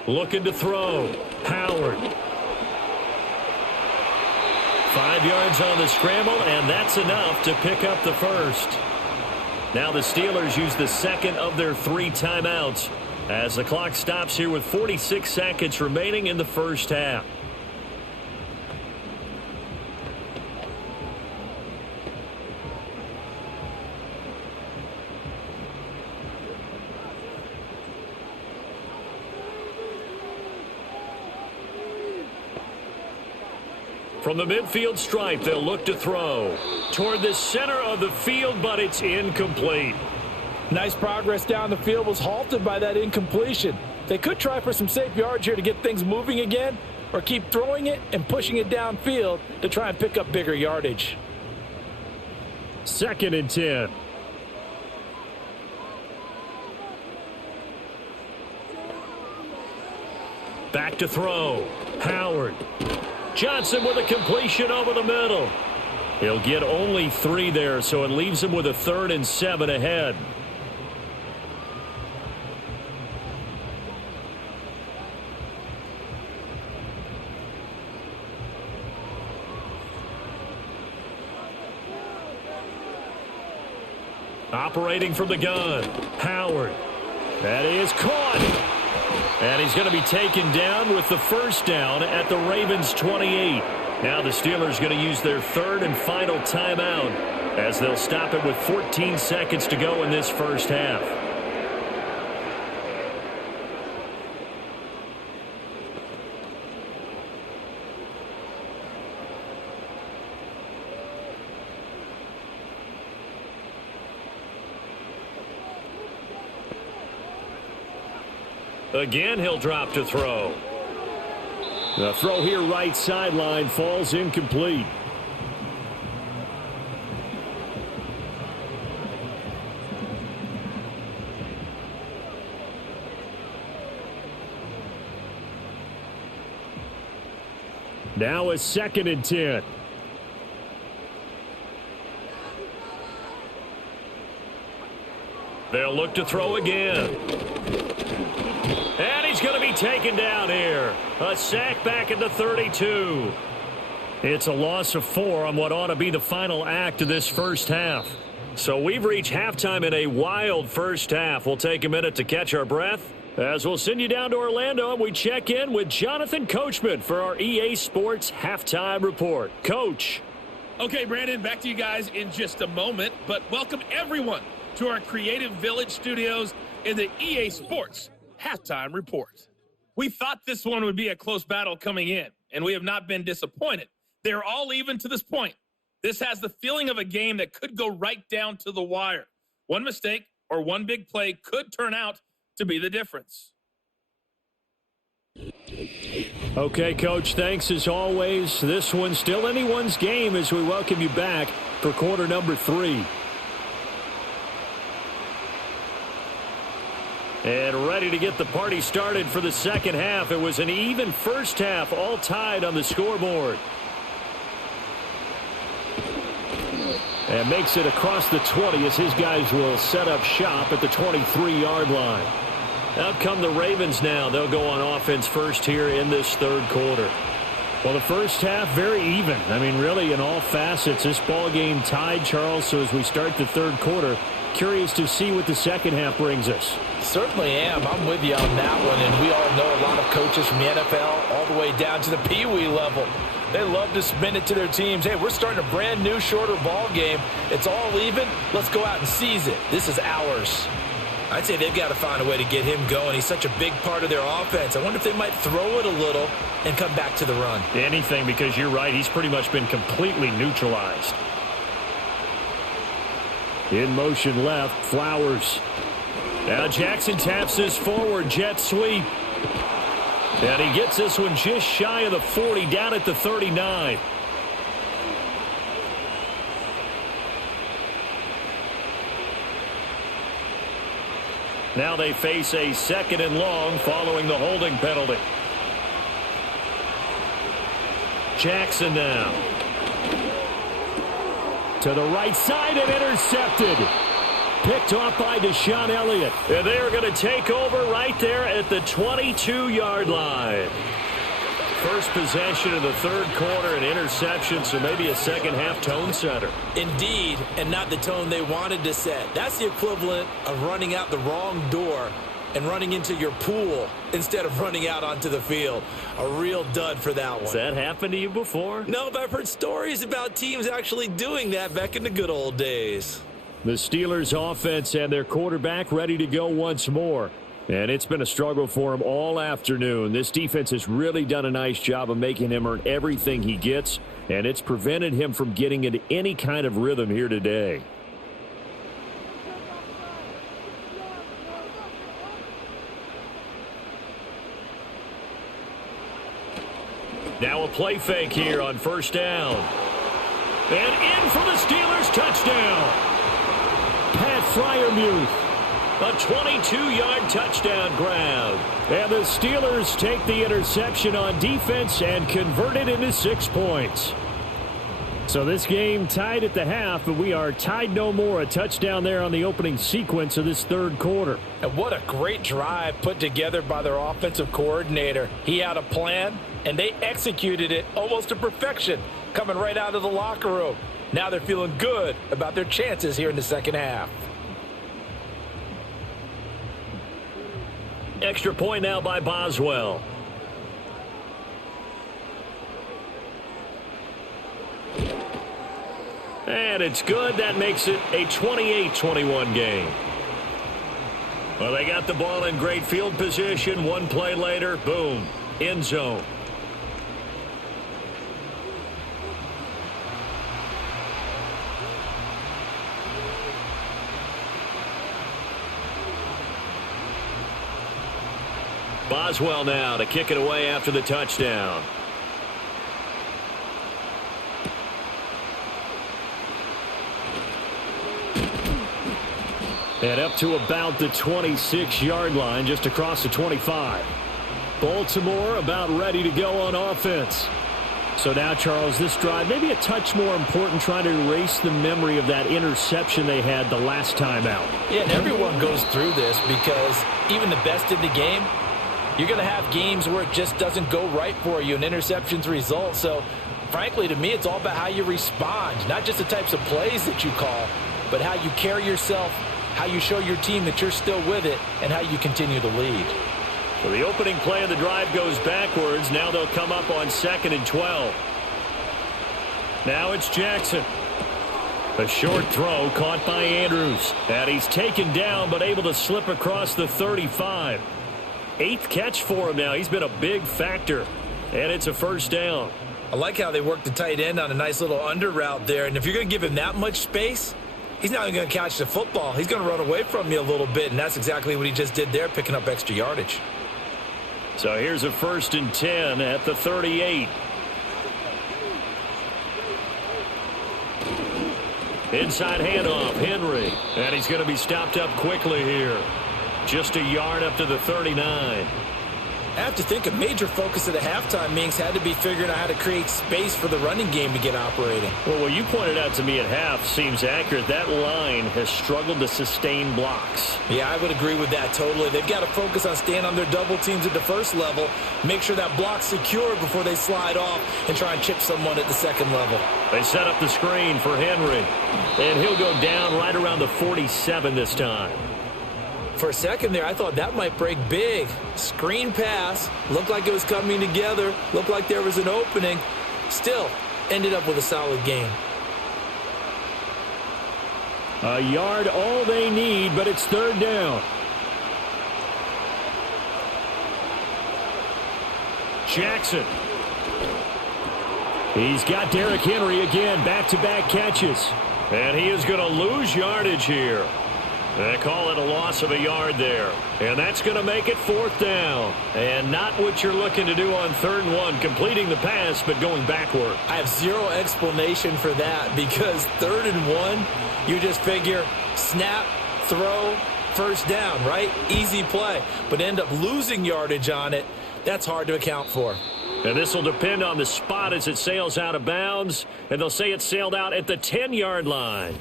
Looking to throw. Howard. 5 yards on the scramble, and that's enough to pick up the first. Now the Steelers use the 2nd of their 3 timeouts as the clock stops here with 46 seconds remaining in the first half. From the midfield stripe, they'll look to throw toward the center of the field, but it's incomplete. Nice progress down the field was halted by that incompletion. They could try for some safe yards here to get things moving again, or keep throwing it and pushing it downfield to try and pick up bigger yardage. 2nd and 10. Back to throw. Howard. Johnson with a completion over the middle. He'll get only 3 there, so it leaves him with a 3rd and 7 ahead. Operating from the gun, Howard. That is caught. And he's going to be taken down with the 1st down at the Ravens' 28. Now the Steelers going to use their 3rd and final timeout as they'll stop it with 14 seconds to go in this first half. Again, he'll drop to throw. The throw here right sideline falls incomplete. Now a 2nd and 10. They'll look to throw again. And he's going to be taken down here. A sack back at the 32. It's a loss of 4 on what ought to be the final act of this first half. So we've reached halftime in a wild first half. We'll take a minute to catch our breath as we'll send you down to Orlando and we check in with Jonathan Coachman for our EA Sports Halftime Report. Coach. Okay, Brandon, back to you guys in just a moment. But welcome everyone to our Creative Village studios in the EA Sports Halftime Report. We thought this one would be a close battle coming in, and we have not been disappointed. They're all even to this point. This has the feeling of a game that could go right down to the wire. One mistake or one big play could turn out to be the difference. Okay, Coach, thanks as always. This one's still anyone's game as we welcome you back for quarter number 3. And ready to get the party started for the second half. It was an even first half, all tied on the scoreboard. And makes it across the 20 as his guys will set up shop at the 23-yard line. Out come the Ravens now. They'll go on offense first here in this third quarter. Well, the first half, very even. I mean, really, in all facets, this ball game tied, Charles. So as we start the third quarter, curious to see what the second half brings us. Certainly am. I'm with you on that one. And we all know a lot of coaches from the NFL all the way down to the Pee Wee level. They love to spin it to their teams. Hey, we're starting a brand new, shorter ball game. It's all even. Let's go out and seize it. This is ours. I'd say they've got to find a way to get him going. He's such a big part of their offense. I wonder if they might throw it a little and come back to the run. Anything, because you're right. He's pretty much been completely neutralized. In motion left, Flowers. Now Jackson taps this forward, jet sweep. And he gets this one just shy of the 40, down at the 39. Now they face a 2nd and long following the holding penalty. Jackson now. To the right side and intercepted. Picked off by Deshaun Elliott. And they are going to take over right there at the 22-yard line. First possession of the 3rd quarter, an interception, so maybe a second-half tone setter. Indeed, and not the tone they wanted to set. That's the equivalent of running out the wrong door and running into your pool instead of running out onto the field. A real dud for that one. Has that happened to you before? No, but I've heard stories about teams actually doing that back in the good old days. The Steelers offense and their quarterback ready to go once more. And it's been a struggle for him all afternoon. This defense has really done a nice job of making him earn everything he gets, and it's prevented him from getting into any kind of rhythm here today. Now a play fake here on 1st down. And in for the Steelers, touchdown. Pat Freiermuth. A 22-yard touchdown grab. And the Steelers take the interception on defense and convert it into 6 points. So this game tied at the half, but we are tied no more. A touchdown there on the opening sequence of this 3rd quarter. And what a great drive put together by their offensive coordinator. He had a plan, and they executed it almost to perfection, coming right out of the locker room. Now they're feeling good about their chances here in the 2nd half. Extra point now by Boswell. And it's good. That makes it a 28-21 game. Well, they got the ball in great field position. One play later, boom, end zone. Boswell now to kick it away after the touchdown. And up to about the 26-yard line, just across the 25. Baltimore about ready to go on offense. So now, Charles, this drive maybe a touch more important, trying to erase the memory of that interception they had the last time out. Yeah, and everyone goes through this because even the best in the game, you're going to have games where it just doesn't go right for you and interceptions result. So, frankly, to me, it's all about how you respond, not just the types of plays that you call, but how you carry yourself, how you show your team that you're still with it, and how you continue to lead. Well, the opening play of the drive goes backwards. Now they'll come up on 2nd and 12. Now it's Jackson. A short throw caught by Andrews. And he's taken down but able to slip across the 35. 8th catch for him now. He's been a big factor. And it's a 1st down. I like how they work the tight end on a nice little under route there. And if you're going to give him that much space, he's not even going to catch the football. He's going to run away from you a little bit. And that's exactly what he just did there, picking up extra yardage. So here's a 1st and 10 at the 38. Inside handoff, Henry. And he's going to be stopped up quickly here. Just a yard up to the 39. I have to think a major focus of the halftime meetings had to be figuring out how to create space for the running game to get operating. Well, what you pointed out to me at half seems accurate. That line has struggled to sustain blocks. Yeah, I would agree with that totally. They've got to focus on staying on their double teams at the first level, make sure that block's secure before they slide off and try and chip someone at the second level. They set up the screen for Henry, and he'll go down right around the 47 this time. For a second there, I thought that might break big. Screen pass. Looked like it was coming together. Looked like there was an opening. Still, ended up with a solid game. A yard all they need, but it's 3rd down. Jackson. He's got Derrick Henry again. Back-to-back catches. And he is going to lose yardage here. They call it a loss of a yard there. And that's going to make it 4th down. And not what you're looking to do on 3rd and 1, completing the pass but going backward. I have zero explanation for that because 3rd and 1, you just figure snap, throw, 1st down, right? Easy play. But end up losing yardage on it. That's hard to account for. And this will depend on the spot as it sails out of bounds. And they'll say it sailed out at the 10-yard line.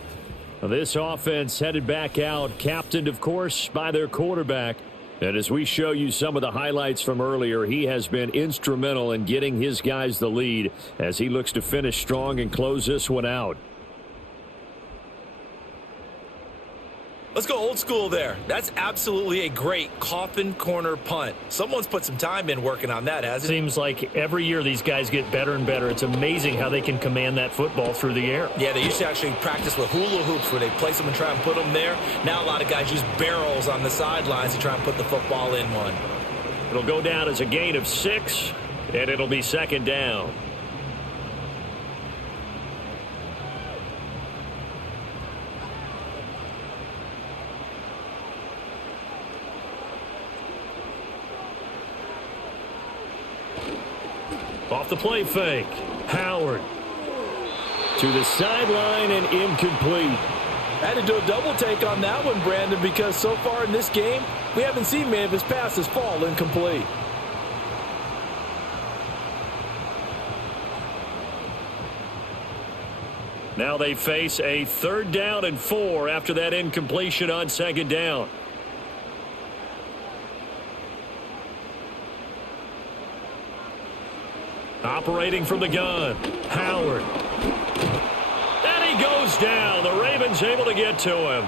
This offense headed back out, captained, of course, by their quarterback. And as we show you some of the highlights from earlier, he has been instrumental in getting his guys the lead as he looks to finish strong and close this one out. Let's go old school there. That's absolutely a great coffin corner punt. Someone's put some time in working on that, hasn't it? Seems like every year these guys get better and better. It's amazing how they can command that football through the air. Yeah, they used to actually practice with hula hoops where they place them and try and put them there. Now a lot of guys use barrels on the sidelines to try and put the football in one. It'll go down as a gain of 6, and it'll be 2nd down. Off the play fake. Howard to the sideline and incomplete. I had to do a double take on that one, Brandon, because so far in this game, we haven't seen many of his passes fall incomplete. Now they face a 3rd down and 4 after that incompletion on 2nd down. Operating from the gun, Howard. And he goes down. The Ravens able to get to him.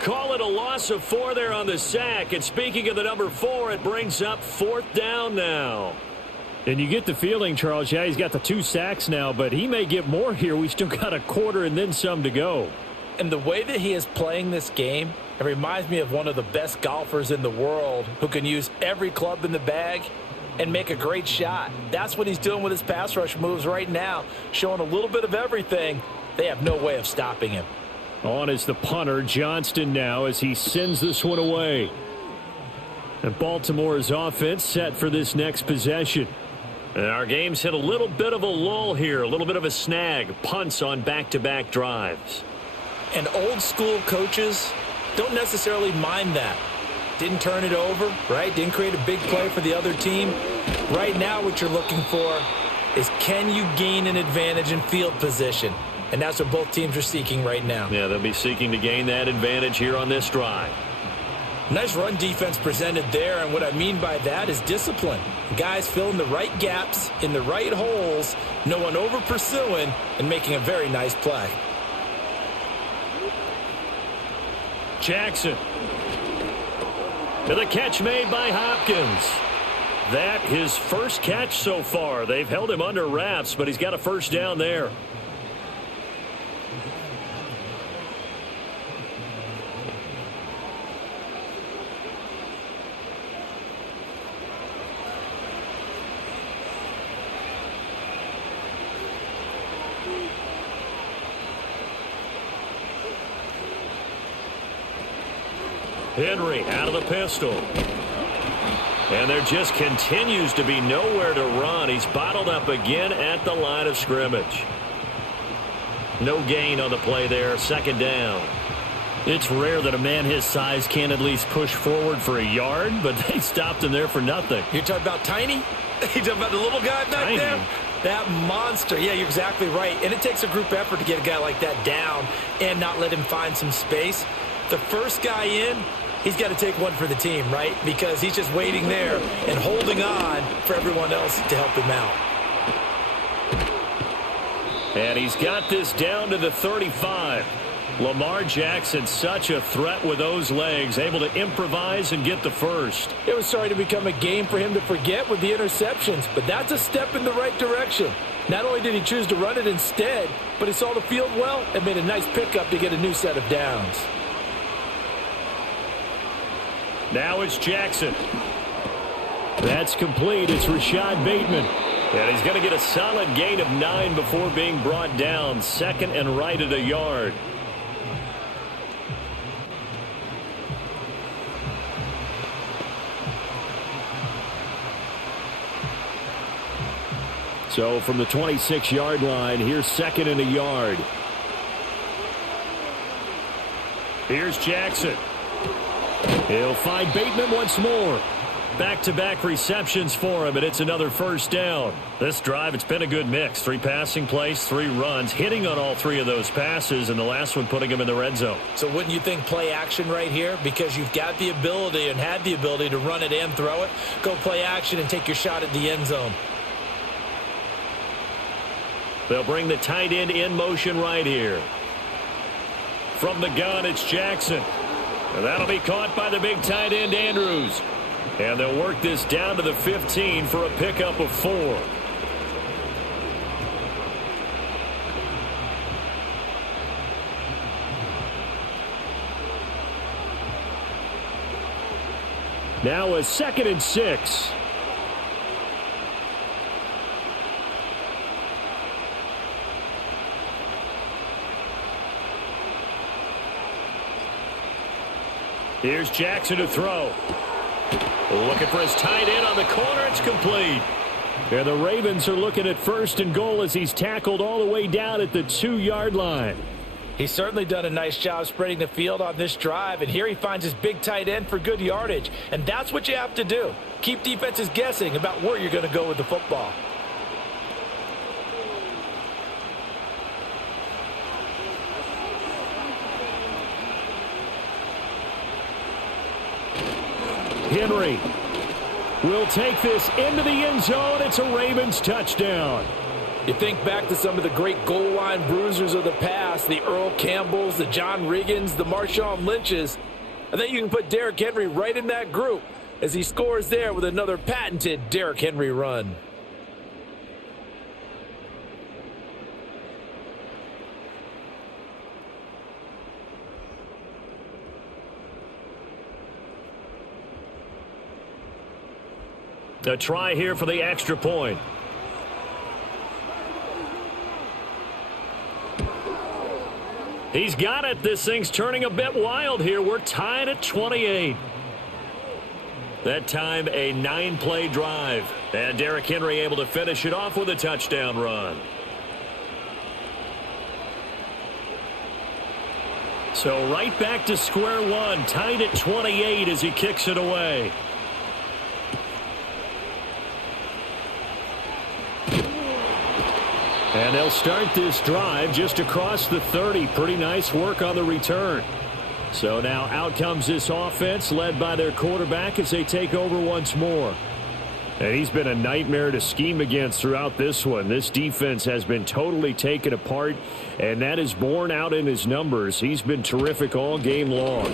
Call it a loss of 4 there on the sack. And speaking of the number 4, it brings up 4th down now. And you get the feeling, Charles, yeah, he's got the 2 sacks now, but he may get more here. We still got a quarter and then some to go. And the way that he is playing this game, it reminds me of one of the best golfers in the world who can use every club in the bag and make a great shot. That's what he's doing with his pass rush moves right now, showing a little bit of everything. They have no way of stopping him. On is the punter, Johnston, now as he sends this one away. And Baltimore's offense set for this next possession. And our game's hit a little bit of a lull here, a little bit of a snag. Punts on back-to-back drives. And old school coaches don't necessarily mind that. Didn't turn it over, right? Didn't create a big play for the other team. Right now what you're looking for is, can you gain an advantage in field position? And that's what both teams are seeking right now. Yeah, they'll be seeking to gain that advantage here on this drive. Nice run defense presented there, and what I mean by that is discipline. Guys filling the right gaps in the right holes, no one over pursuing, and making a very nice play. Jackson. To the catch made by Hopkins. That his first catch so far. They've held him under wraps, but he's got a 1st down there. Henry out of the pistol. And there just continues to be nowhere to run. He's bottled up again at the line of scrimmage. No gain on the play there. 2nd down. It's rare that a man his size can't at least push forward for a yard, but they stopped him there for nothing. You're talking about Tiny? You're talking about the little guy back there? That monster. Yeah, you're exactly right. And it takes a group effort to get a guy like that down and not let him find some space. The first guy in, he's got to take one for the team, right? Because he's just waiting there and holding on for everyone else to help him out. And he's got this down to the 35. Lamar Jackson, such a threat with those legs, able to improvise and get the first. It was starting to become a game for him to forget with the interceptions, but that's a step in the right direction. Not only did he choose to run it instead, but he saw the field well and made a nice pickup to get a new set of downs. Now it's Jackson. That's complete. It's Rashad Bateman. And he's going to get a solid gain of 9 before being brought down. 2nd and right at a yard. So from the 26-yard line, here's 2nd and a yard. Here's Jackson. He'll find Bateman once more. Back-to-back receptions for him, and it's another first down. This drive, it's been a good mix. 3 passing plays, 3 runs, hitting on all 3 of those passes, and the last one putting him in the red zone. So wouldn't you think play action right here? Because you've got the ability and had the ability to run it and throw it. Go play action and take your shot at the end zone. They'll bring the tight end in motion right here. From the gun, it's Jackson. And that'll be caught by the big tight end, Andrews. And they'll work this down to the 15 for a pickup of 4. Now a 2nd and 6. Here's Jackson to throw. Looking for his tight end on the corner. It's complete. And the Ravens are looking at 1st and goal as he's tackled all the way down at the 2-yard line. He's certainly done a nice job spreading the field on this drive, and here he finds his big tight end for good yardage. And that's what you have to do. Keep defenses guessing about where you're going to go with the football. Henry will take this into the end zone. It's a Ravens touchdown. You think back to some of the great goal line bruisers of the past, the Earl Campbells, the John Riggins, the Marshawn Lynches. I think you can put Derrick Henry right in that group as he scores there with another patented Derrick Henry run. A try here for the extra point. He's got it. This thing's turning a bit wild here. We're tied at 28. That time a 9-play drive. And Derrick Henry able to finish it off with a touchdown run. So right back to square one. Tied at 28 as he kicks it away. And they'll start this drive just across the 30. Pretty nice work on the return. So now out comes this offense led by their quarterback as they take over once more. And he's been a nightmare to scheme against throughout this one. This defense has been totally taken apart, and that is borne out in his numbers. He's been terrific all game long.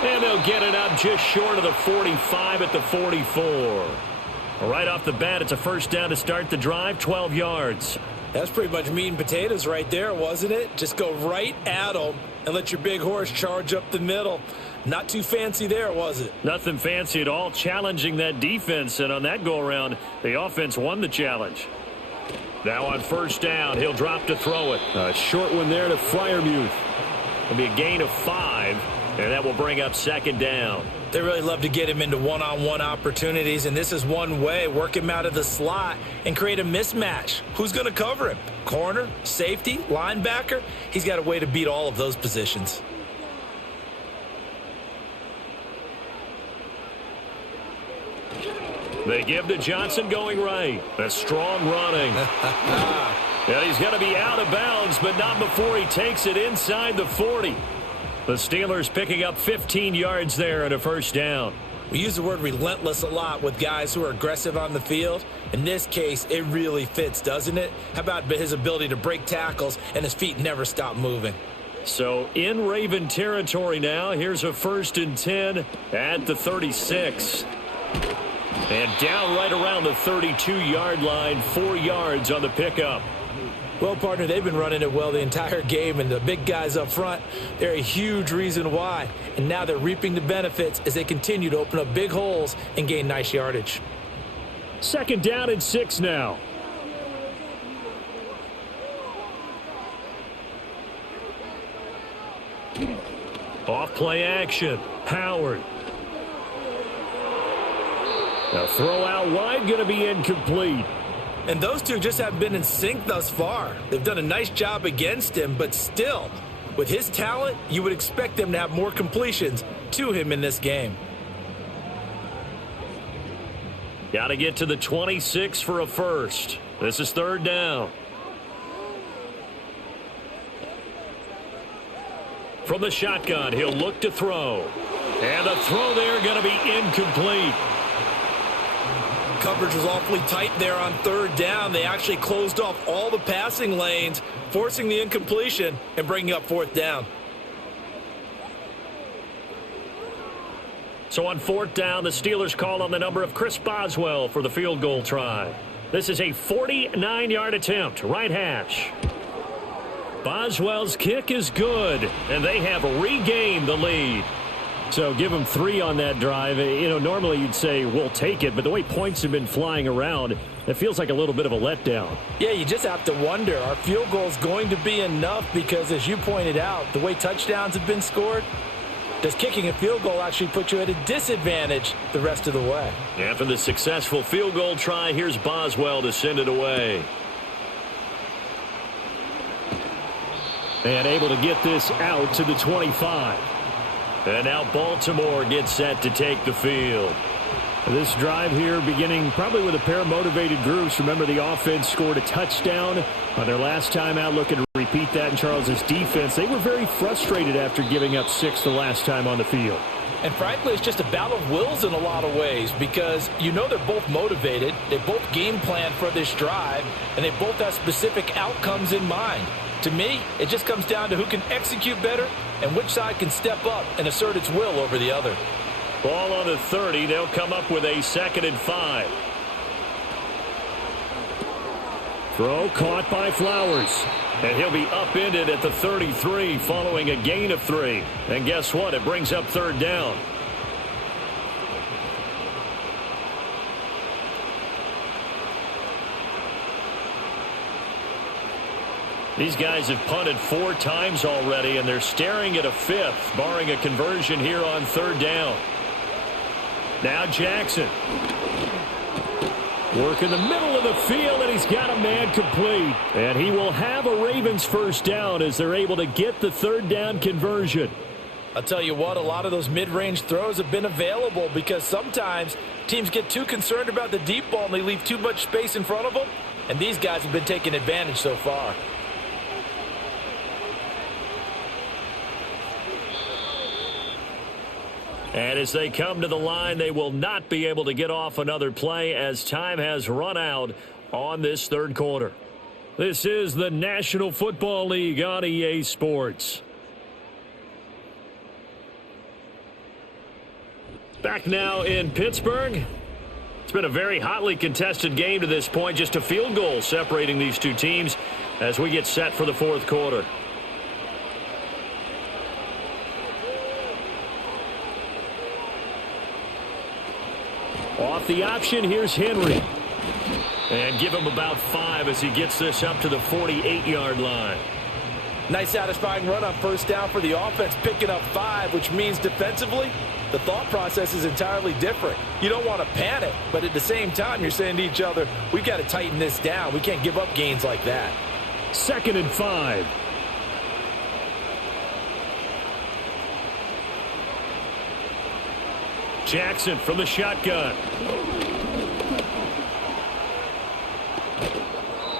And they'll get it up just short of the 45 at the 44. Right off the bat, it's a first down to start the drive, 12 yards. That's pretty much meat and potatoes right there, wasn't it? Just go right at them and let your big horse charge up the middle. Not too fancy there, was it? Nothing fancy at all, challenging that defense, and on that go-around, the offense won the challenge. Now on first down, he'll drop to throw it. A short one there to Freiermuth. It'll be a gain of 5, and that will bring up 2nd down. They really love to get him into one-on-one opportunities, and this is one way. Work him out of the slot and create a mismatch. Who's going to cover him? Corner, safety, linebacker? He's got a way to beat all of those positions. They give to Johnson going right. A strong running. And he's going to be out of bounds, but not before he takes it inside the 40. The Steelers picking up 15 yards there and a first down. We use the word relentless a lot with guys who are aggressive on the field. In this case, it really fits, doesn't it? How about his ability to break tackles and his feet never stop moving? So in Raven territory now. Here's a 1st and 10 at the 36. And down right around the 32-yard line, 4 yards on the pickup. Well, partner, they've been running it well the entire game, and the big guys up front, they're a huge reason why. And now they're reaping the benefits as they continue to open up big holes and gain nice yardage. 2nd down and 6 now. Off play action. Howard. A throw out wide going to be incomplete. And those two just haven't been in sync thus far. They've done a nice job against him, but still, with his talent, you would expect them to have more completions to him in this game. Got to get to the 26 for a first. This is third down. From the shotgun, he'll look to throw. And the throw there going to be incomplete. Coverage was awfully tight there on third down. They actually closed off all the passing lanes, forcing the incompletion and bringing up fourth down. So on fourth down, the Steelers call on the number of Chris Boswell for the field goal try. This is a 49-yard attempt, right hash. Boswell's kick is good, and they have regained the lead. So give them 3 on that drive. You know, normally you'd say we'll take it, but the way points have been flying around, it feels like a little bit of a letdown. Yeah, you just have to wonder, are field goals going to be enough? Because as you pointed out, the way touchdowns have been scored, does kicking a field goal actually put you at a disadvantage the rest of the way? After the successful field goal try, here's Boswell to send it away. And able to get this out to the 25. And now Baltimore gets set to take the field. This drive here beginning probably with a pair of motivated groups. Remember, the offense scored a touchdown on their last time out. Looking to repeat that in Charles's defense. They were very frustrated after giving up 6 the last time on the field. And frankly, it's just a battle of wills in a lot of ways because you know they're both motivated. They both game plan for this drive, and they both have specific outcomes in mind. To me, it just comes down to who can execute better and which side can step up and assert its will over the other. Ball on the 30. They'll come up with a 2nd and 5. Throw caught by Flowers. And he'll be upended at the 33 following a gain of 3. And guess what? It brings up third down. These guys have punted 4 times already, and they're staring at a 5th, barring a conversion here on third down. Now Jackson. Work in the middle of the field, and he's got a man complete. And he will have a Ravens first down as they're able to get the third down conversion. I'll tell you what, a lot of those mid-range throws have been available because sometimes teams get too concerned about the deep ball and they leave too much space in front of them. And these guys have been taking advantage so far. And as they come to the line, they will not be able to get off another play as time has run out on this third quarter. This is the National Football League on EA Sports. Back now in Pittsburgh. It's been a very hotly contested game to this point. Just a field goal separating these two teams as we get set for the fourth quarter. Off the option, here's Henry. And give him about 5 as he gets this up to the 48-yard line. Nice satisfying run on first down for the offense, picking up 5, which means defensively, the thought process is entirely different. You don't want to panic, but at the same time, you're saying to each other, we've got to tighten this down. We can't give up gains like that. 2nd and 5. Jackson from the shotgun.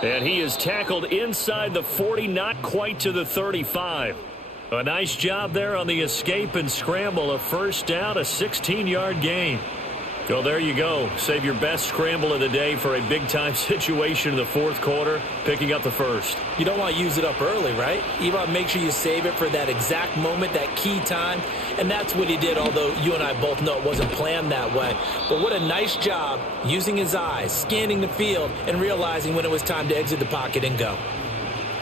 And he is tackled inside the 40, not quite to the 35. A nice job there on the escape and scramble. A first down, a 16-yard gain. So there you go. Save your best scramble of the day for a big-time situation in the fourth quarter, picking up the first. You don't want to use it up early, right? You want to make sure you save it for that exact moment, that key time. And that's what he did, although you and I both know it wasn't planned that way. But what a nice job using his eyes, scanning the field, and realizing when it was time to exit the pocket and go.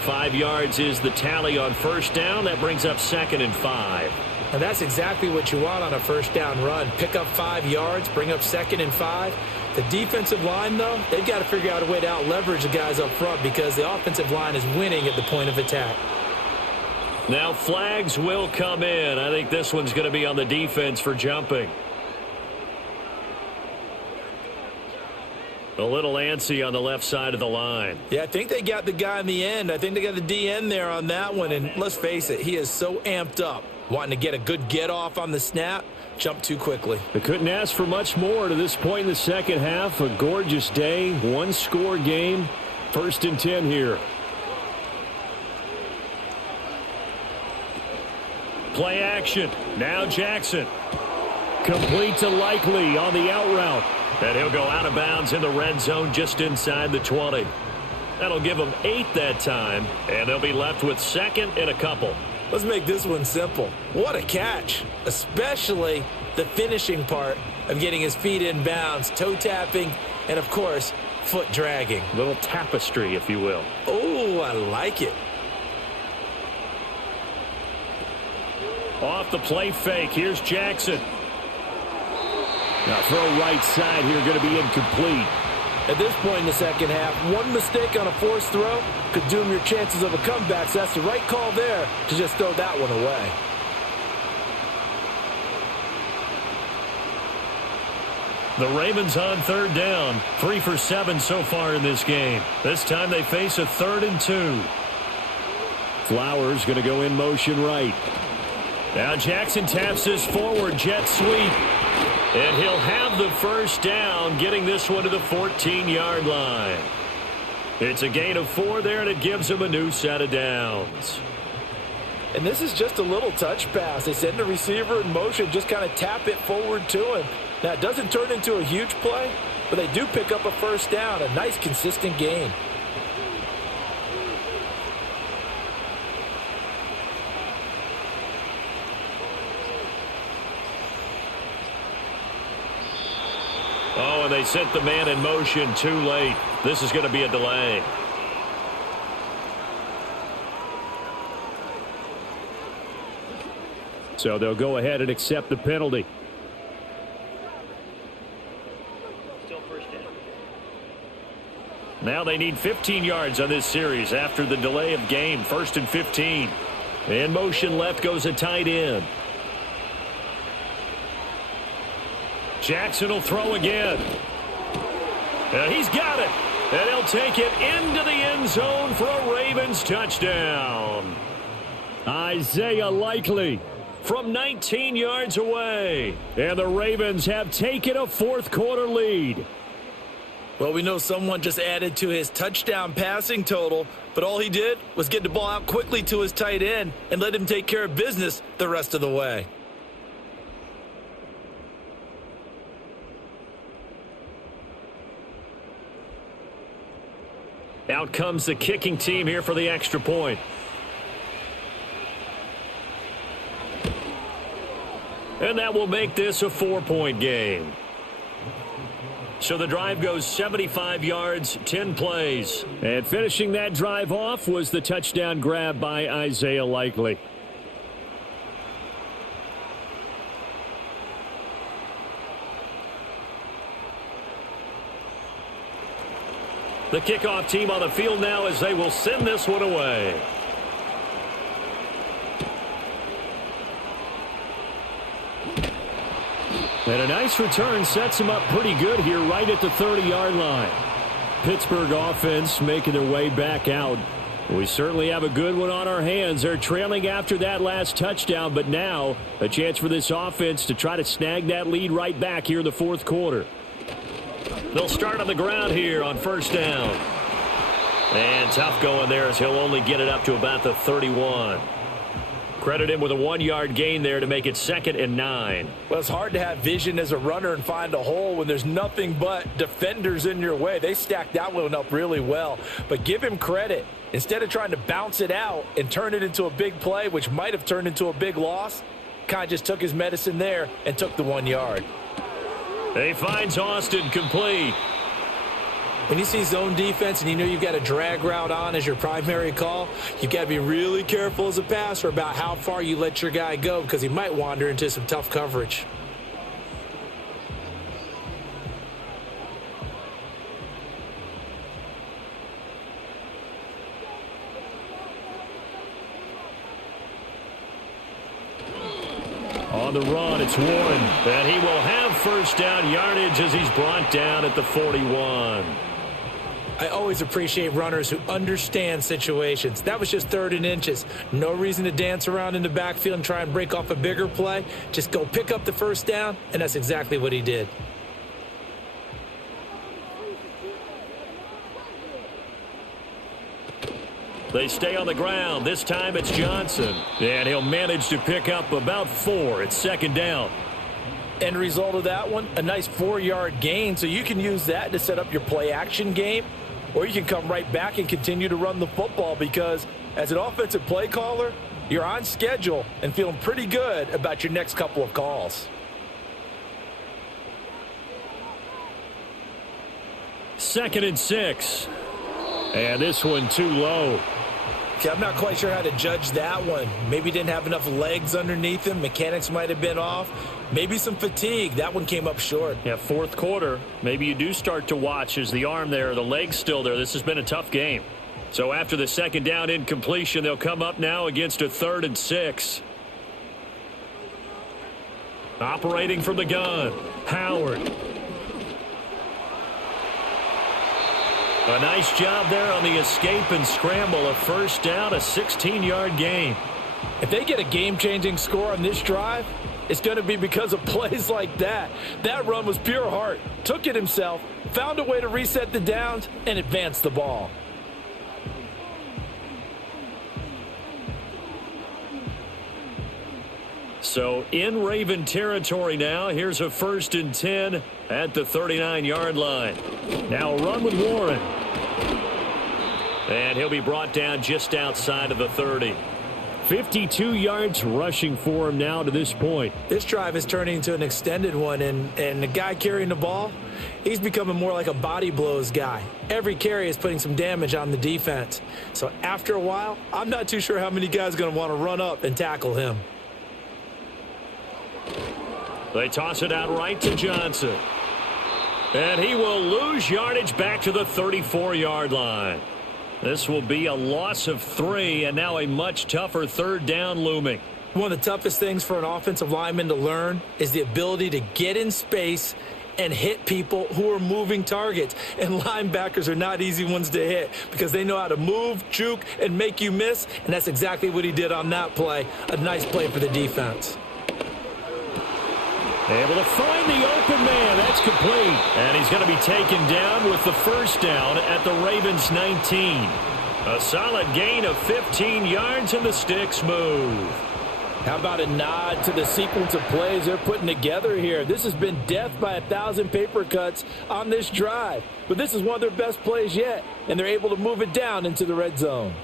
5 yards is the tally on first down. That brings up 2nd and 5. And that's exactly what you want on a first down run. Pick up 5 yards, bring up 2nd and 5. The defensive line, though, they've got to figure out a way to out-leverage the guys up front because the offensive line is winning at the point of attack. Now flags will come in. I think this one's going to be on the defense for jumping. A little antsy on the left side of the line. Yeah, I think they got the guy in the end. I think they got the DN there on that one. And let's face it, he is so amped up, wanting to get a good get off on the snap. Jumped too quickly. They couldn't ask for much more to this point in the second half. A gorgeous day, one-score game. 1st and 10 here. Play action. Now Jackson. Complete to Likely on the out route. And he'll go out of bounds in the red zone just inside the 20. That'll give them 8 that time. And they'll be left with 2nd and a couple. Let's make this one simple. What a catch, especially the finishing part of getting his feet in bounds, toe tapping, and of course, foot dragging. Little tapestry, if you will. Oh, I like it. Off the play fake, here's Jackson. Now throw right side here, going to be incomplete. At this point in the second half, one mistake on a forced throw could doom your chances of a comeback, so that's the right call there to just throw that one away. The Ravens on 3rd down, 3 for 7 so far in this game. This time they face a 3rd and 2. Flowers going to go in motion right. Now Jackson taps this forward jet sweep. And he'll have the first down, getting this one to the 14-yard line. It's a gain of 4 there, and it gives him a new set of downs. And this is just a little touch pass. They send the receiver in motion, just kind of tap it forward to him. Now, it doesn't turn into a huge play, but they do pick up a first down, a nice, consistent gain. Oh, and they sent the man in motion too late. This is going to be a delay. So they'll go ahead and accept the penalty. Still first down. Now they need 15 yards on this series after the delay of game. 1st and 15. In motion left goes a tight end. Jackson will throw again. He's got it. And he'll take it into the end zone for a Ravens touchdown. Isaiah Likely from 19 yards away. And the Ravens have taken a 4th quarter lead. Well, we know someone just added to his touchdown passing total, but all he did was get the ball out quickly to his tight end and let him take care of business the rest of the way. Out comes the kicking team here for the extra point. And that will make this a 4-point game. So the drive goes 75 yards, 10 plays. And finishing that drive off was the touchdown grab by Isaiah Likely. The kickoff team on the field now as they will send this one away. And a nice return sets him up pretty good here right at the 30-yard line. Pittsburgh offense making their way back out. We certainly have a good one on our hands. They're trailing after that last touchdown, but now a chance for this offense to try to snag that lead right back here in the 4th quarter. They'll start on the ground here on 1st down. And tough going there as he'll only get it up to about the 31. Credit him with a 1-yard gain there to make it 2nd and 9. Well, it's hard to have vision as a runner and find a hole when there's nothing but defenders in your way. They stacked that one up really well. But give him credit. Instead of trying to bounce it out and turn it into a big play, which might have turned into a big loss, kind of just took his medicine there and took the 1 yard. He finds Austin complete. When you see zone defense and you know you've got a drag route on as your primary call, you've got to be really careful as a passer about how far you let your guy go because he might wander into some tough coverage. On the run, it's Warren. And he will have first down yardage as he's brought down at the 41. I always appreciate runners who understand situations. That was just 3rd and inches. No reason to dance around in the backfield and try and break off a bigger play. Just go pick up the first down, and that's exactly what he did. They stay on the ground. This time it's Johnson. And he'll manage to pick up about 4. It's 2nd down. End result of that one, a nice 4-yard gain. So you can use that to set up your play-action game. Or you can come right back and continue to run the football because as an offensive play caller, you're on schedule and feeling pretty good about your next couple of calls. 2nd and 6. And this one too low. Okay, I'm not quite sure how to judge that one. Maybe didn't have enough legs underneath him. Mechanics might have been off. Maybe some fatigue. That one came up short. Yeah, 4th quarter. Maybe you do start to watch as the arm there, the leg's still there. This has been a tough game. So after the 2nd down incompletion, they'll come up now against a 3rd and 6. Operating from the gun, Howard. A nice job there on the escape and scramble. A first down, a 16-yard gain. If they get a game-changing score on this drive, it's going to be because of plays like that. That run was pure heart. Took it himself, found a way to reset the downs, and advance the ball. So in Raven territory now. Here's a 1st and 10 at the 39-yard line. Now a run with Warren. And he'll be brought down just outside of the 30. 52 yards rushing for him now to this point. This drive is turning into an extended one, and the guy carrying the ball, he's becoming more like a body blows guy. Every carry is putting some damage on the defense. So after a while, I'm not too sure how many guys are going to want to run up and tackle him. They toss it out right to Johnson. And he will lose yardage back to the 34-yard line. This will be a loss of 3, and now a much tougher 3rd down looming. One of the toughest things for an offensive lineman to learn is the ability to get in space and hit people who are moving targets. And linebackers are not easy ones to hit because they know how to move, juke, and make you miss, and that's exactly what he did on that play. A nice play for the defense. Able to find the open man. That's complete. And he's going to be taken down with the first down at the Ravens 19. A solid gain of 15 yards, and the sticks move. How about a nod to the sequence of plays they're putting together here? This has been death by 1,000 paper cuts on this drive. But this is one of their best plays yet, and they're able to move it down into the red zone.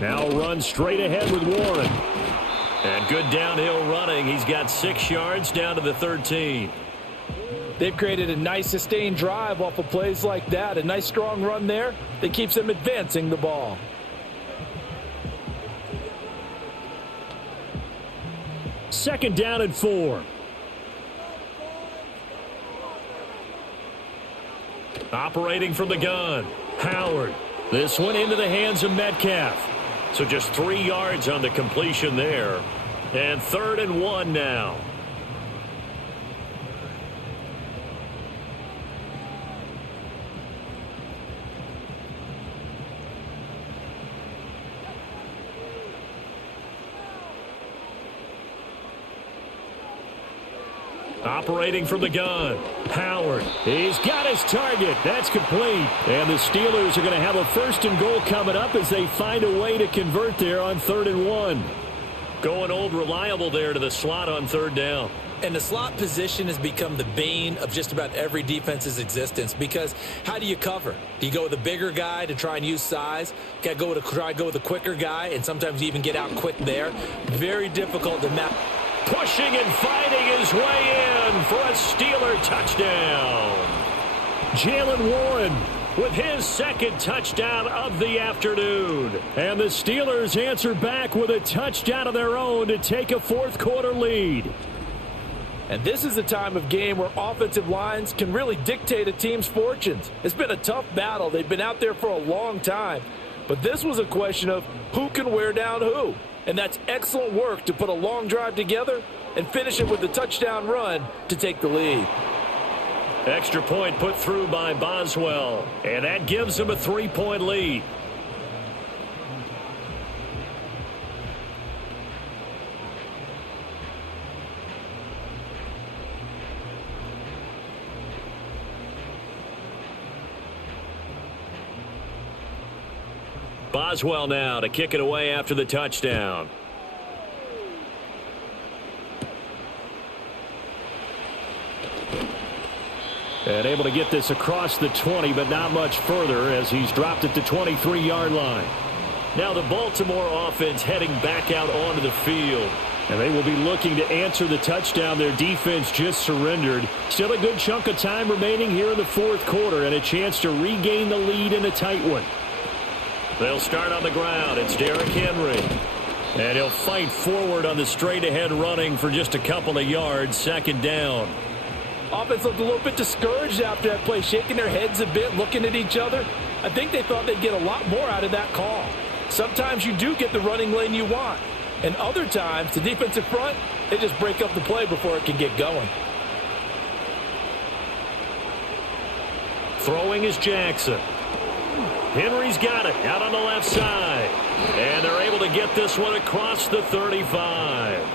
Now run straight ahead with Warren. And good downhill running. He's got 6 yards down to the 13. They've created a nice sustained drive off of plays like that. A nice strong run there that keeps them advancing the ball. Second down and 4. Operating from the gun, Howard. This one into the hands of Metcalf. So just 3 yards on the completion there. And 3rd and 1 now. Operating from the gun, Howard. He's got his target. That's complete. And the Steelers are going to have a 1st and goal coming up as they find a way to convert there on 3rd and 1. Going old reliable there to the slot on 3rd down. And the slot position has become the bane of just about every defense's existence because how do you cover? Do you go with a bigger guy to try and use size? Got to try and go with a quicker guy, and sometimes you even get out quick there. Very difficult to map. Pushing and fighting his way in for a Steeler touchdown. Jalen Warren with his 2nd touchdown of the afternoon. And the Steelers answer back with a touchdown of their own to take a 4th quarter lead. And this is a time of game where offensive lines can really dictate a team's fortunes. It's been a tough battle. They've been out there for a long time. But this was a question of who can wear down who. And that's excellent work to put a long drive together and finish it with a touchdown run to take the lead. Extra point put through by Boswell, and that gives him a 3-point lead. Boswell now to kick it away after the touchdown. And able to get this across the 20, but not much further as he's dropped it to 23-yard line. Now the Baltimore offense heading back out onto the field. And they will be looking to answer the touchdown their defense just surrendered. Still a good chunk of time remaining here in the fourth quarter and a chance to regain the lead in a tight one. They'll start on the ground. It's Derrick Henry. And he'll fight forward on the straight-ahead running for just a couple of yards. Second down. Offense looked a little bit discouraged after that play, shaking their heads a bit, looking at each other. I think they thought they'd get a lot more out of that call. Sometimes you do get the running lane you want. And other times, the defensive front, they just break up the play before it can get going. Throwing is Jackson. Henry's got it out on the left side. And they're able to get this one across the 35.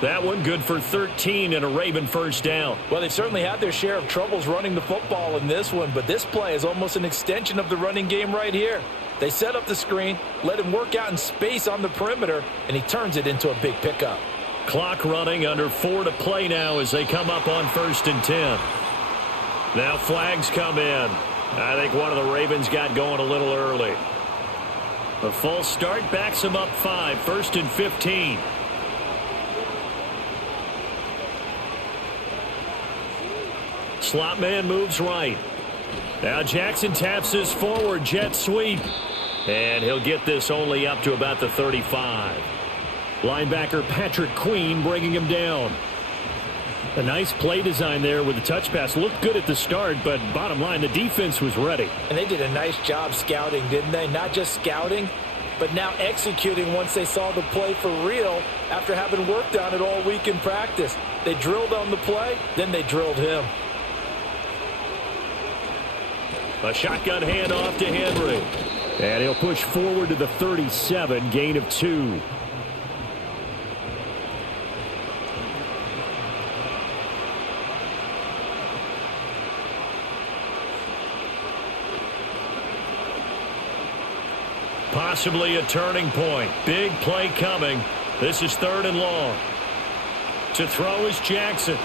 That one good for 13 and a Raven first down. Well, they've certainly had their share of troubles running the football in this one, but this play is almost an extension of the running game right here. They set up the screen, let him work out in space on the perimeter, and he turns it into a big pickup. Clock running, under 4 to play now as they come up on 1st and 10. Now flags come in. I think one of the Ravens got going a little early. A false start backs him up 5, 1st and 15. Slot man moves right. Now Jackson taps his forward jet sweep. And he'll get this only up to about the 35. Linebacker Patrick Queen bringing him down. A nice play design there with the touch pass. Looked good at the start, but bottom line, the defense was ready. And they did a nice job scouting, didn't they? Not just scouting, but now executing once they saw the play for real after having worked on it all week in practice. They drilled on the play, then they drilled him. A shotgun handoff to Henry. And he'll push forward to the 37, gain of 2. Possibly a turning point. Big play coming. This is 3rd and long. To throw is Jackson.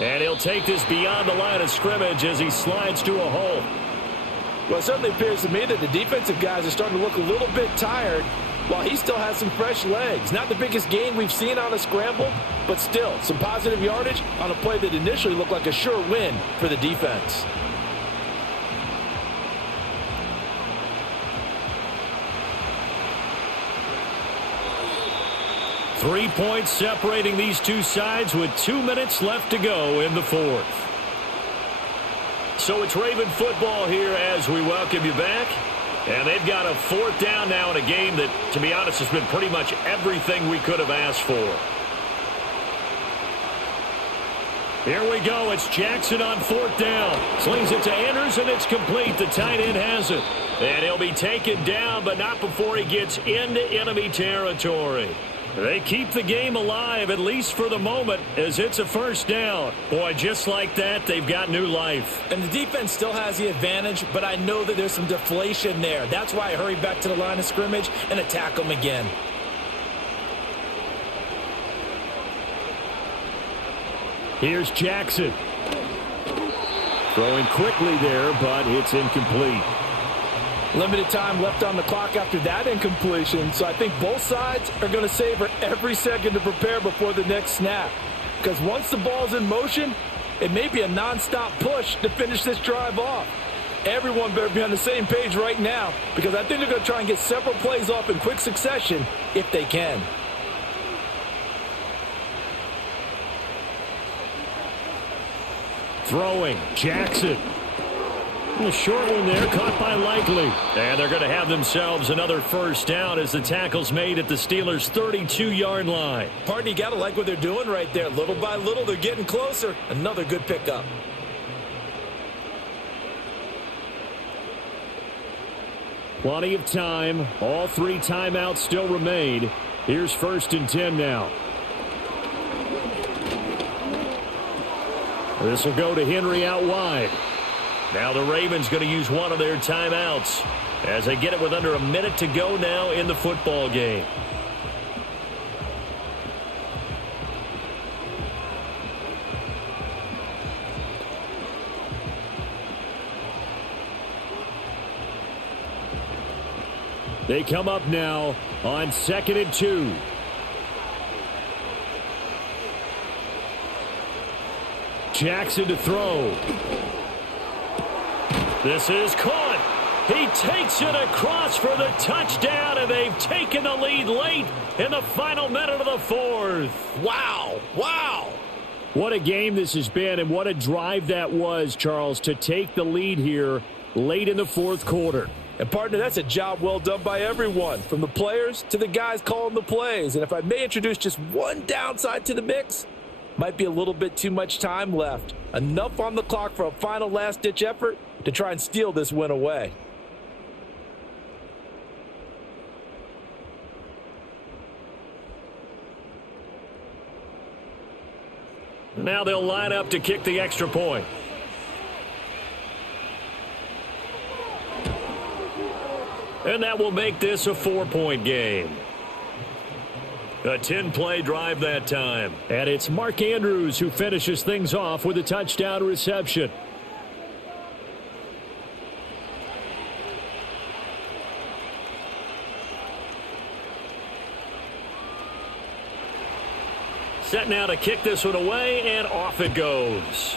And he'll take this beyond the line of scrimmage as he slides to a hole. Well, it certainly appears to me that the defensive guys are starting to look a little bit tired while he still has some fresh legs. Not the biggest gain we've seen on a scramble, but still some positive yardage on a play that initially looked like a sure win for the defense. Three points separating these two sides with 2 minutes left to go in the fourth. So it's Raven football here as we welcome you back. And they've got a 4th down now in a game that, to be honest, has been pretty much everything we could have asked for. Here we go. It's Jackson on 4th down. Slings it to Anders, and it's complete. The tight end has it. And he'll be taken down, but not before he gets into enemy territory. They keep the game alive, at least for the moment, as it's a 1st down. Boy, just like that, they've got new life. And the defense still has the advantage, but I know that there's some deflation there. That's why I hurried back to the line of scrimmage and attack them again. Here's Jackson. Throwing quickly there, but it's incomplete. Limited time left on the clock after that incompletion, so I think both sides are going to savor every second to prepare before the next snap. Because once the ball's in motion, it may be a nonstop push to finish this drive off. Everyone better be on the same page right now, because I think they're going to try and get several plays off in quick succession if they can. Throwing, Jackson. A short one there, caught by Likely. And they're going to have themselves another first down as the tackle's made at the Steelers' 32-yard line. Partner, you got to like what they're doing right there. Little by little, they're getting closer. Another good pickup. Plenty of time. All 3 timeouts still remain. Here's 1st and 10 now. This will go to Henry out wide. Now the Ravens going to use one of their timeouts as they get it with under a minute to go now in the football game. They come up now on 2nd and 2. Jackson to throw. This is caught. He takes it across for the touchdown, and they've taken the lead late in the final minute of the 4th. Wow. Wow. What a game this has been, and what a drive that was, Charles, to take the lead here late in the 4th quarter. And, partner, that's a job well done by everyone, from the players to the guys calling the plays. And if I may introduce just one downside to the mix, might be a little bit too much time left. Enough on the clock for a final last-ditch effort to try and steal this win away. Now they'll line up to kick the extra point. And that will make this a 4-point game. A 10-play drive that time. And it's Mark Andrews who finishes things off with a touchdown reception. Set now to kick this one away, and off it goes.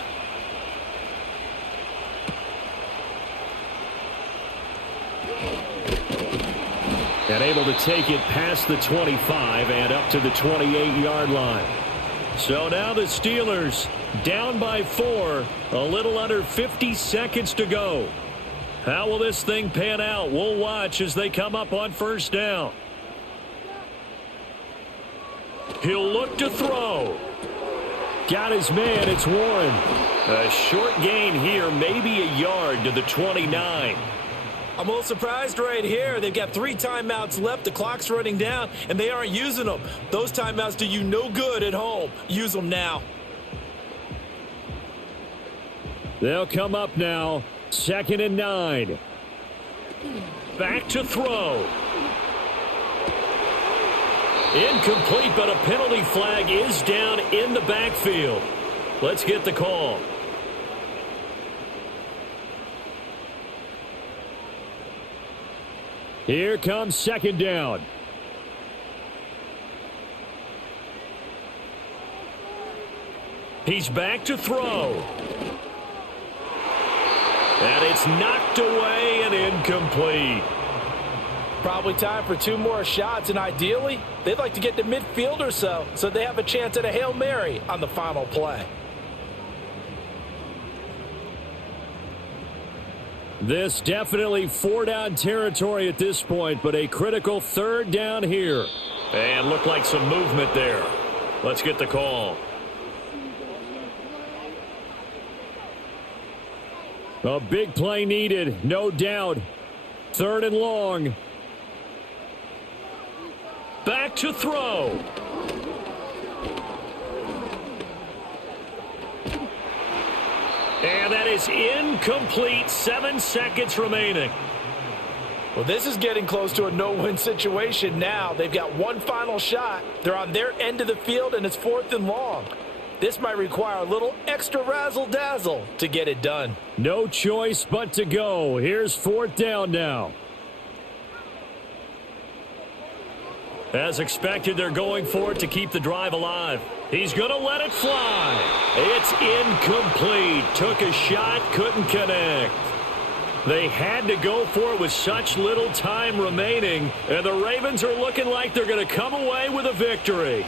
And able to take it past the 25 and up to the 28-yard line. So now the Steelers down by 4, a little under 50 seconds to go. How will this thing pan out? We'll watch as they come up on 1st down. He'll look to throw. Got his man, it's Warren. A short gain here, maybe a yard to the 29. I'm a little surprised right here. They've got 3 timeouts left. The clock's running down, and they aren't using them. Those timeouts do you no good at home. Use them now. They'll come up now. 2nd and 9. Back to throw. Incomplete, but a penalty flag is down in the backfield. Let's get the call. Here comes 2nd down. He's back to throw. And it's knocked away and incomplete. Probably time for 2 more shots, and ideally, they'd like to get to midfield or so they have a chance at a Hail Mary on the final play. This definitely 4-down territory at this point, but a critical 3rd down here. And looked like some movement there. Let's get the call. A big play needed, no doubt. 3rd and long. Back to throw. And that is incomplete. 7 seconds remaining. Well, this is getting close to a no-win situation now. They've got one final shot. They're on their end of the field, and it's 4th and long. This might require a little extra razzle-dazzle to get it done. No choice but to go. Here's 4th down now. As expected, they're going for it to keep the drive alive. He's going to let it fly. It's incomplete. Took a shot, couldn't connect. They had to go for it with such little time remaining, and the Ravens are looking like they're going to come away with a victory.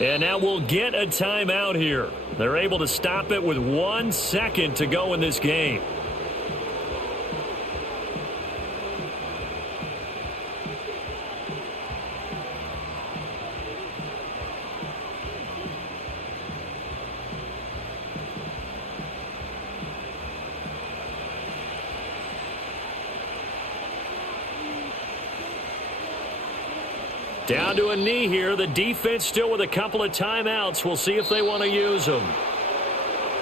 And now we'll get a timeout here. They're able to stop it with 1 second to go in this game. Down to a knee here. The defense still with a couple of timeouts. We'll see if they want to use them.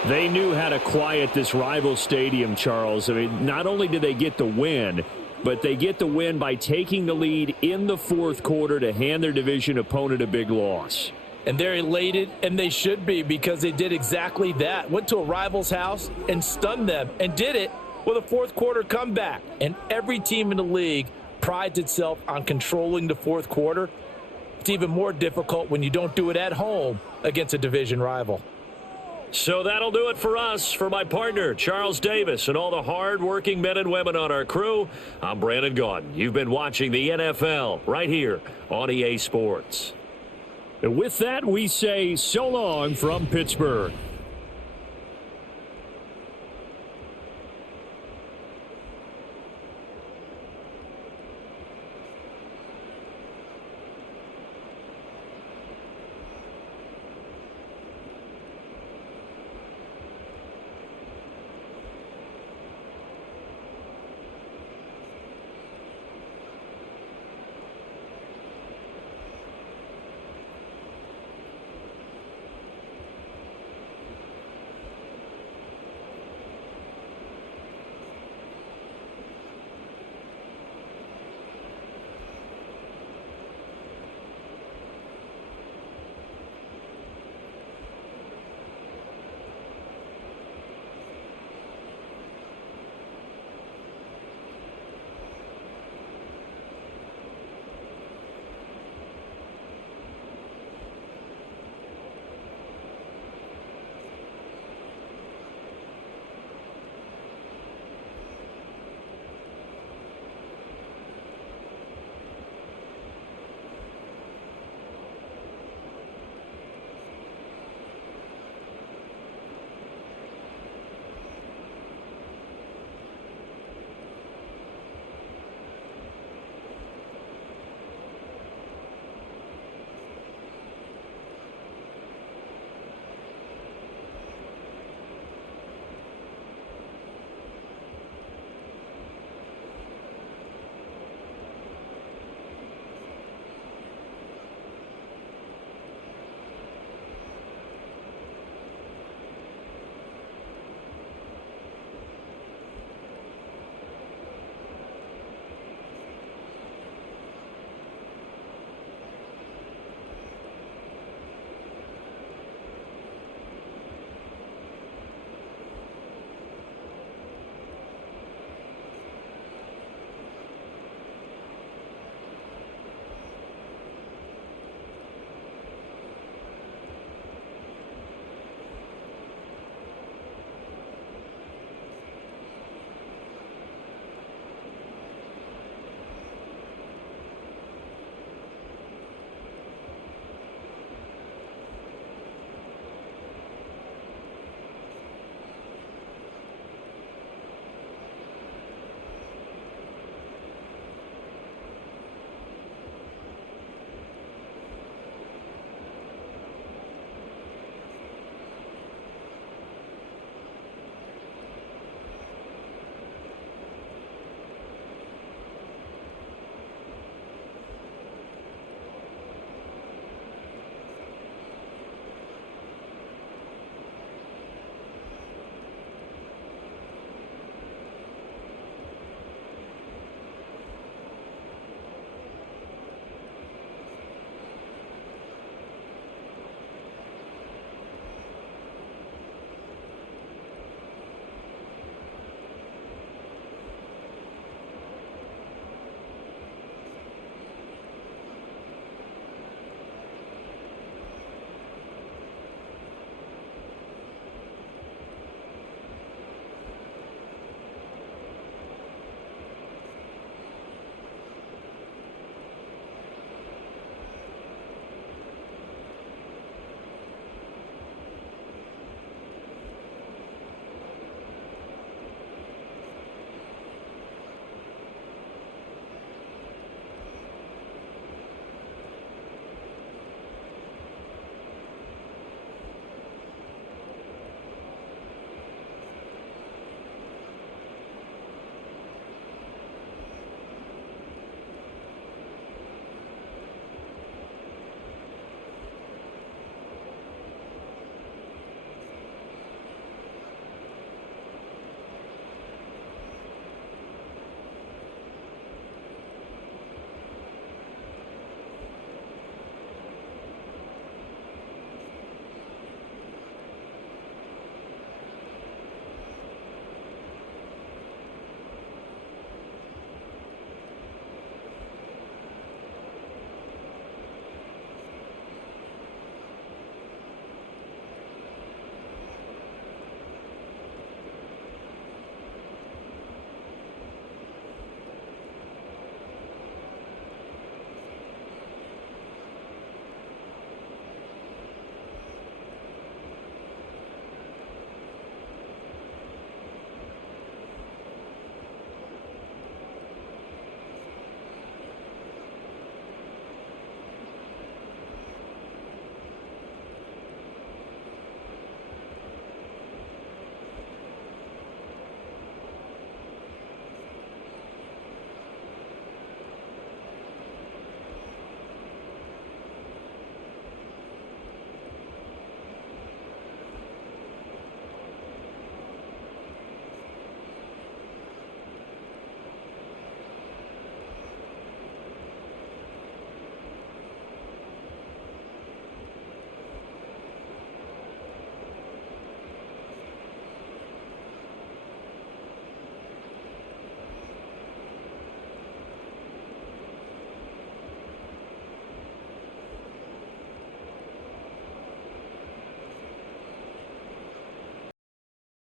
They knew how to quiet this rival stadium, Charles. I mean, not only did they get the win, but they get the win by taking the lead in the fourth quarter to hand their division opponent a big loss. And they're elated, and they should be, because they did exactly that. Went to a rival's house and stunned them, and did it with a fourth quarter comeback. And every team in the league prides itself on controlling the fourth quarter. It's even more difficult when you don't do it at home against a division rival. So that'll do it for us. For my partner, Charles Davis, and all the hard-working men and women on our crew, I'm Brandon Gaudin. You've been watching the NFL right here on EA Sports. And with that, we say so long from Pittsburgh.